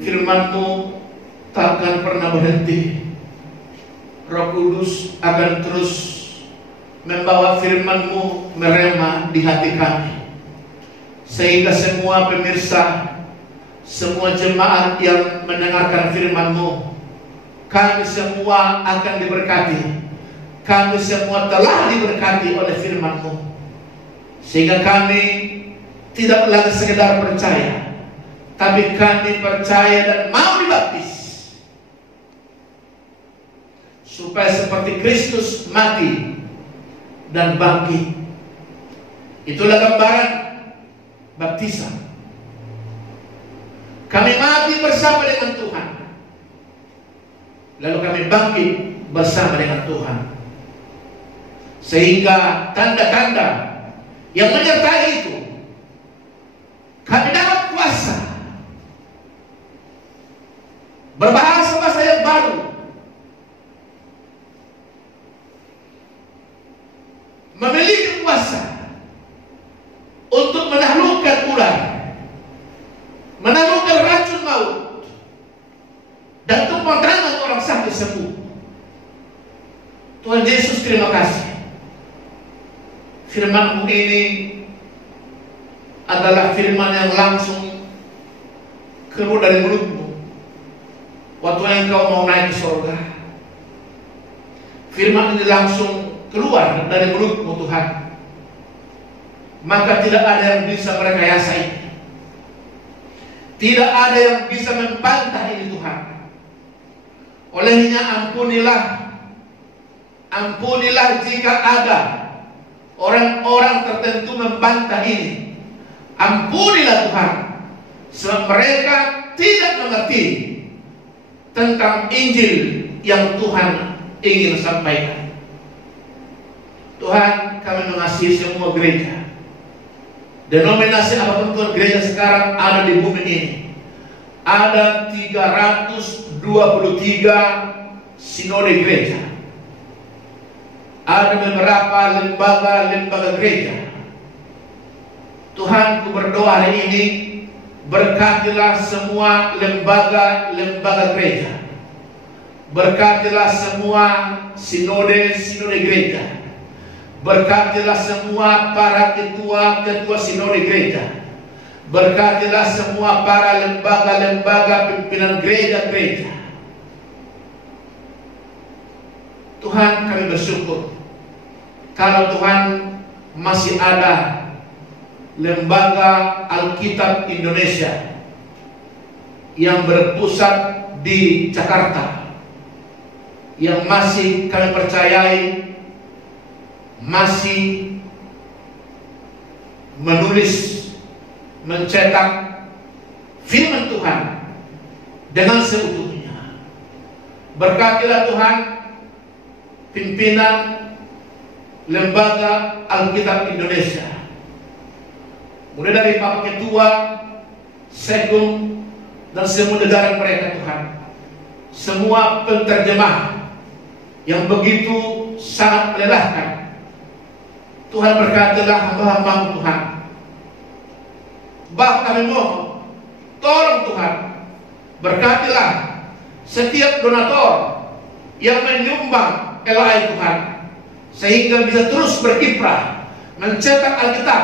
firman-Mu takkan pernah berhenti. Roh Kudus akan terus membawa firman-Mu merema di hati kami, sehingga semua pemirsa, semua jemaat yang mendengarkan firman-Mu, kami semua akan diberkati. Kami semua telah diberkati oleh firman-Mu, sehingga kami tidak lagi sekedar percaya, tapi kami percaya dan mau dibaptis, supaya seperti Kristus mati dan bangkit. Itulah gambaran baptisan. Kami mati bersama dengan Tuhan, lalu kami bangkit bersama dengan Tuhan, sehingga tanda-tanda yang menyertai itu, kami dapat kuasa berbahasa yang baru, memiliki kuasa untuk menaklukkan ular, menaklukkan racun maut, dan untuk menerangkan orang sakit sembuh. Tuhan Yesus, terima kasih. Firman-Mu ini adalah firman yang langsung keluar dari mulut-Mu waktu Engkau mau naik ke surga. Firman ini langsung keluar dari mulut-Mu, Tuhan. Maka tidak ada yang bisa merekayasa ini. Tidak ada yang bisa membantah ini, Tuhan. Olehnya ampunilah jika ada orang-orang tertentu membantah ini. Ampunilah Tuhan, sebab mereka tidak mengerti tentang Injil yang Tuhan ingin sampaikan. Tuhan, kami mengasihi semua gereja, denominasi apapun Tuhan, gereja sekarang ada di bumi ini. Ada 323 sinode gereja. Ada beberapa lembaga-lembaga gereja. Tuhan, ku berdoa hari ini, berkatilah semua lembaga-lembaga gereja. Berkatilah semua sinode gereja. Berkatilah semua para ketua sinode gereja. Berkatilah semua para lembaga-lembaga pimpinan gereja-gereja. Tuhan, kami bersyukur kalau Tuhan masih ada Lembaga Alkitab Indonesia yang berpusat di Jakarta, yang masih kami percayai masih menulis, mencetak firman Tuhan dengan seutuhnya. Berkatilah Tuhan pimpinan Lembaga Alkitab Indonesia, mulai dari Pak Ketua, Sekum, dan semua jajaran mereka, Tuhan. Semua penterjemah yang begitu sangat melelahkan, Tuhan, berkatilah hamba-hamba-Mu, Tuhan. Bahkan kami mohon, tolong Tuhan, berkatilah setiap donatur yang menyumbang LAI, Tuhan, sehingga bisa terus berkiprah mencetak Alkitab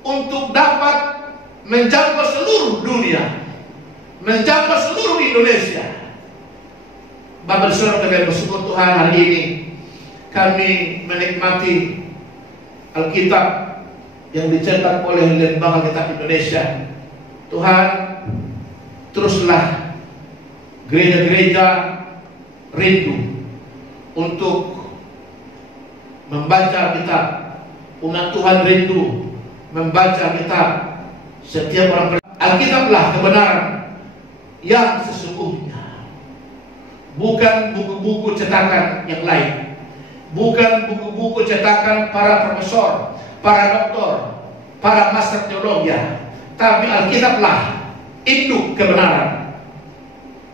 untuk dapat menjangkau seluruh dunia, menjangkau seluruh Indonesia. Bapak Saudara, kami bersyukur Tuhan, hari ini kami menikmati Alkitab yang dicetak oleh Lembaga Alkitab Indonesia. Tuhan, teruslah gereja-gereja rindu untuk membaca Alkitab. Umat Tuhan rindu membaca Alkitab. Setiap orang Alkitablah kebenaran yang sesungguhnya, bukan buku-buku cetakan yang lain, bukan buku-buku cetakan para profesor, para doktor, para master teologi, tapi Alkitablah induk kebenaran.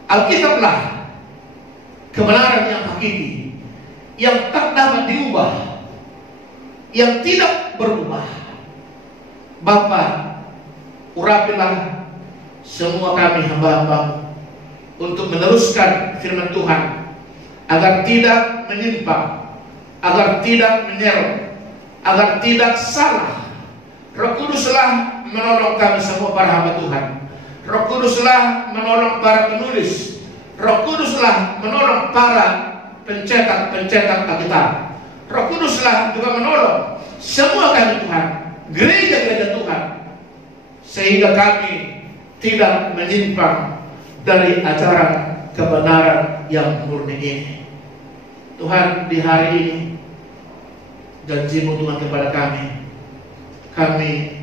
Alkitablah kebenaran yang hakiki, yang tak dapat diubah, yang tidak berubah. Bapa, urapilah semua kami hamba-hamba untuk meneruskan firman Tuhan, agar tidak menyimpang, agar tidak menyerok, agar tidak salah. Roh Kuduslah menolong kami semua para hamba Tuhan. Roh Kuduslah menolong para penulis. Roh Kuduslah menolong para pencetak-pencetak Alkitab. Roh Kuduslah juga menolong semua kami Tuhan, gereja-gereja Tuhan, sehingga kami tidak menyimpang dari ajaran kebenaran yang murni ini. Tuhan, di hari ini janji-Mu Tuhan kepada kami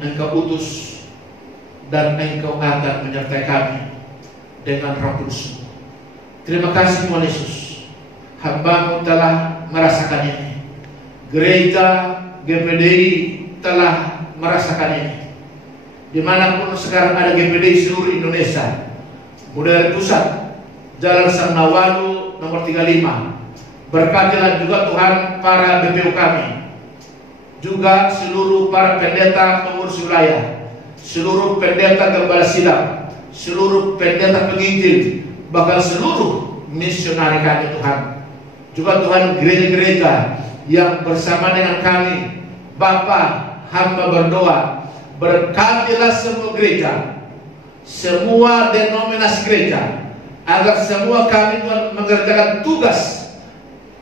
Engkau utus dan Engkau akan menyertai kami dengan Roh Kudus. Terima kasih Tuhan Yesus, hamba-Mu telah merasakan ini. Gereja GPDI telah merasakan ini. Dimanapun sekarang ada GPDI seluruh Indonesia, mulai dari pusat, Jalan Sangnawalu nomor 35. Berkatilah juga Tuhan para BPU kami, juga seluruh para pendeta pengurus wilayah, seluruh pendeta gembala sidang, seluruh pendeta penginjil, bahkan seluruh misionari kami Tuhan. Juga Tuhan gereja-gereja yang bersama dengan kami, Bapa, hamba berdoa, berkatilah semua gereja, semua denominasi gereja, agar semua kami Tuhan mengerjakan tugas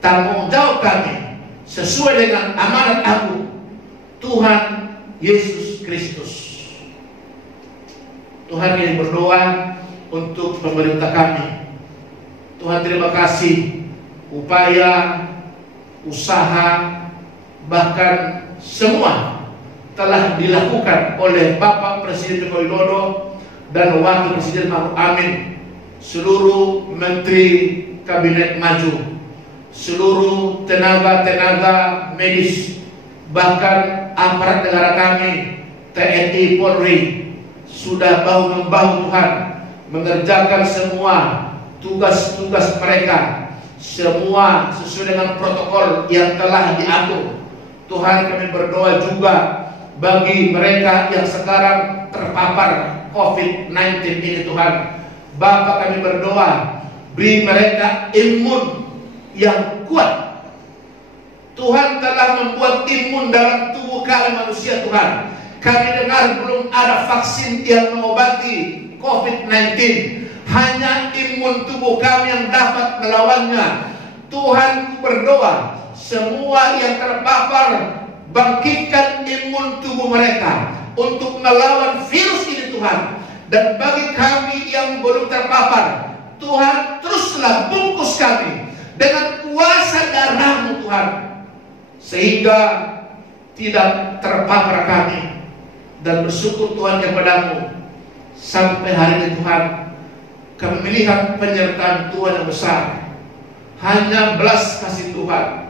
tanggung jawab kami sesuai dengan amanat agung Tuhan Yesus Kristus. Tuhan, yang berdoa untuk pemerintah kami. Tuhan, terima kasih upaya, usaha, bahkan semua telah dilakukan oleh Bapak Presiden Joko Widodo dan Wakil Presiden Ma'ruf Amin, seluruh Menteri Kabinet Maju, seluruh tenaga-tenaga medis, bahkan aparat negara kami, TNI Polri, sudah bahu-membahu Tuhan mengerjakan semua tugas-tugas mereka, semua sesuai dengan protokol yang telah diatur. Tuhan, kami berdoa juga bagi mereka yang sekarang terpapar COVID-19 ini Tuhan. Bapa, kami berdoa, beri mereka imun yang kuat. Tuhan telah membuat imun dalam tubuh kami manusia Tuhan. Kami dengar belum ada vaksin yang mengobati COVID-19. Hanya imun tubuh kami yang dapat melawannya. Tuhan, berdoa semua yang terpapar, bangkitkan imun tubuh mereka untuk melawan virus ini Tuhan. Dan bagi kami yang belum terpapar, Tuhan, teruslah bungkus kami dengan kuasa darah-Mu Tuhan, sehingga tidak terpapar kami. Dan bersyukur Tuhan kepada-Mu, sampai hari ini Tuhan, kami melihat penyertaan Tuhan yang besar. Hanya belas kasih Tuhan,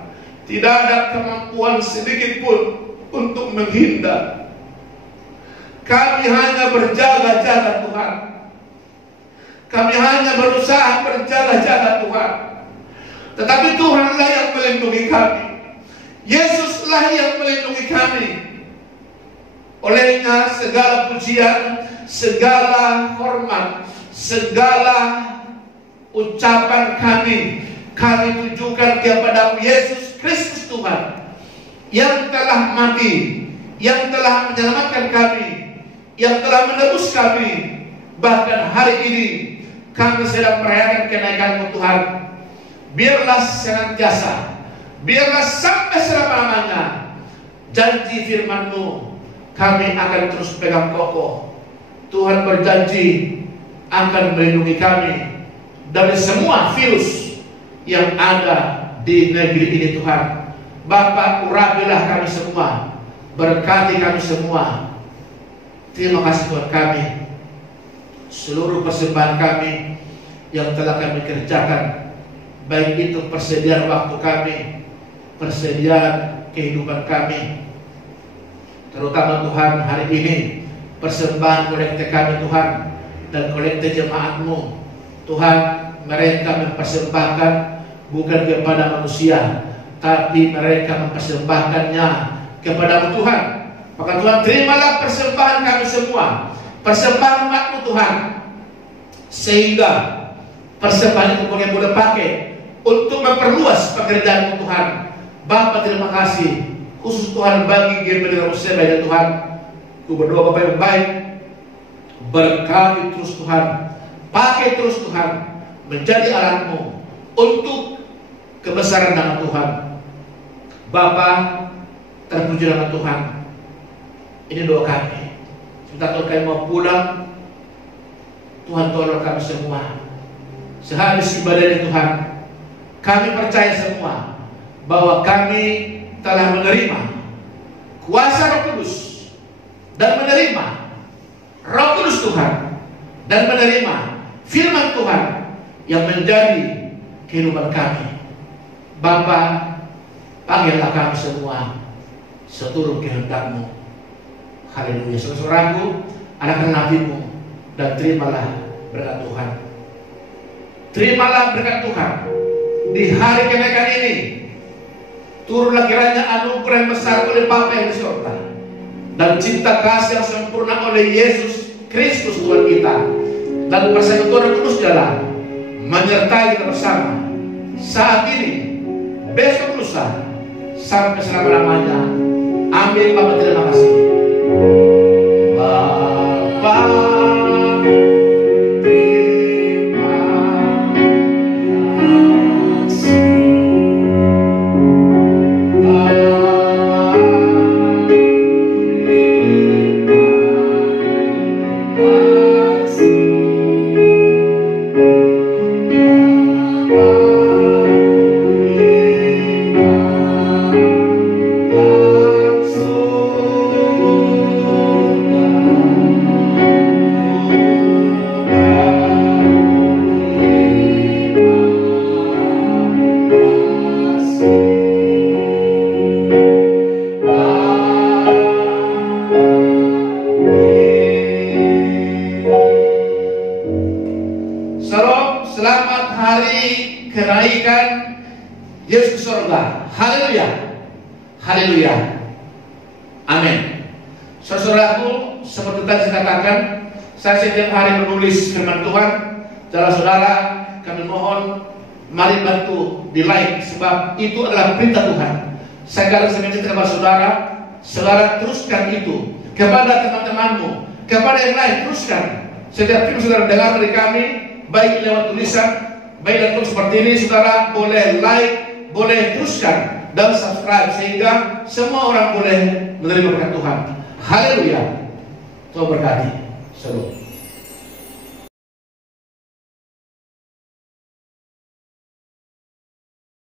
tidak ada kemampuan sedikit pun untuk menghindar. Kami hanya berjaga-jaga Tuhan. Kami hanya berusaha berjaga-jaga Tuhan. Tetapi Tuhanlah yang melindungi kami. Yesuslah yang melindungi kami. Olehnya segala pujian, segala hormat, segala ucapan kami tujukan kepada Yesus Kristus Tuhan, yang telah mati, yang telah menyelamatkan kami, yang telah menebus kami. Bahkan hari ini kami sedang merayakan kenaikan-Mu Tuhan. Biarlah senantiasa, biarlah sampai selama-lamanya janji firman-Mu kami akan terus pegang kokoh. Tuhan berjanji akan melindungi kami dari semua virus yang ada di negeri ini Tuhan. Bapa, urapilah kami semua, berkati kami semua. Terima kasih Tuhan kami. Seluruh persembahan kami yang telah kami kerjakan, baik itu persediaan waktu kami, persediaan kehidupan kami, terutama Tuhan hari ini persembahan kolekte kami Tuhan dan kolekte jemaat-Mu Tuhan, mereka mempersembahkan bukan kepada manusia, tapi mereka mempersembahkannya kepada-Mu Tuhan. Maka Tuhan, terimalah persembahan kami semua persembahan umatmu Tuhan, sehingga persembahan itu kami boleh pakai untuk memperluas pekerjaanmu Tuhan. Bapa, terima kasih khusus Tuhan bagi GPD Ramoseba ya Tuhan. Ku berdoa Bapa yang baik, berkati terus Tuhan, pakai terus Tuhan, menjadi alatmu untuk kebesaran nama Tuhan. Bapa, terpuji nama Tuhan. Ini doa kami. Sebentar kalau kami mau pulang, Tuhan tolong kami semua. Sehabis ibadah ini Tuhan, kami percaya semua bahwa kami telah menerima kuasa Roh Kudus dan menerima Roh Kudus Tuhan dan menerima firman Tuhan yang menjadi kehidupan kami. Bapa, panggillah kami semua seturut kehendak-Mu. Haleluya. Saudaraku, anak nabi-Mu, dan terimalah berkat Tuhan. Terimalah berkat Tuhan di hari kenaikan ini. Turunlah kiranya anugerah yang besar oleh Bapa yang di surga dan cinta kasih yang sempurna oleh Yesus Kristus Tuhan kita dan persekutuan Roh Kudus dalam menyertai kita bersama saat ini, besok, lusa, sampai selama-lamanya. Amin. Bapa, terima kasih. Bapa, kenaikan Yesus ke surga. Haleluya. Haleluya. Amin. Saudaraku, seperti tadi saya katakan, saya setiap hari menulis firman Tuhan. Saudara, kami mohon mari bantu di like, sebab itu adalah perintah Tuhan. Saya kadang minta kepada saudara, saudara teruskan itu kepada teman-temanmu, kepada yang lain, teruskan. Setiap film saudara dengar dari kami, baik lewat tulisan, baik lewat seperti ini, saudara boleh like, boleh teruskan dan subscribe sehingga semua orang boleh menerima berkat Tuhan. Haleluya. Tuhan berkati. Shalom.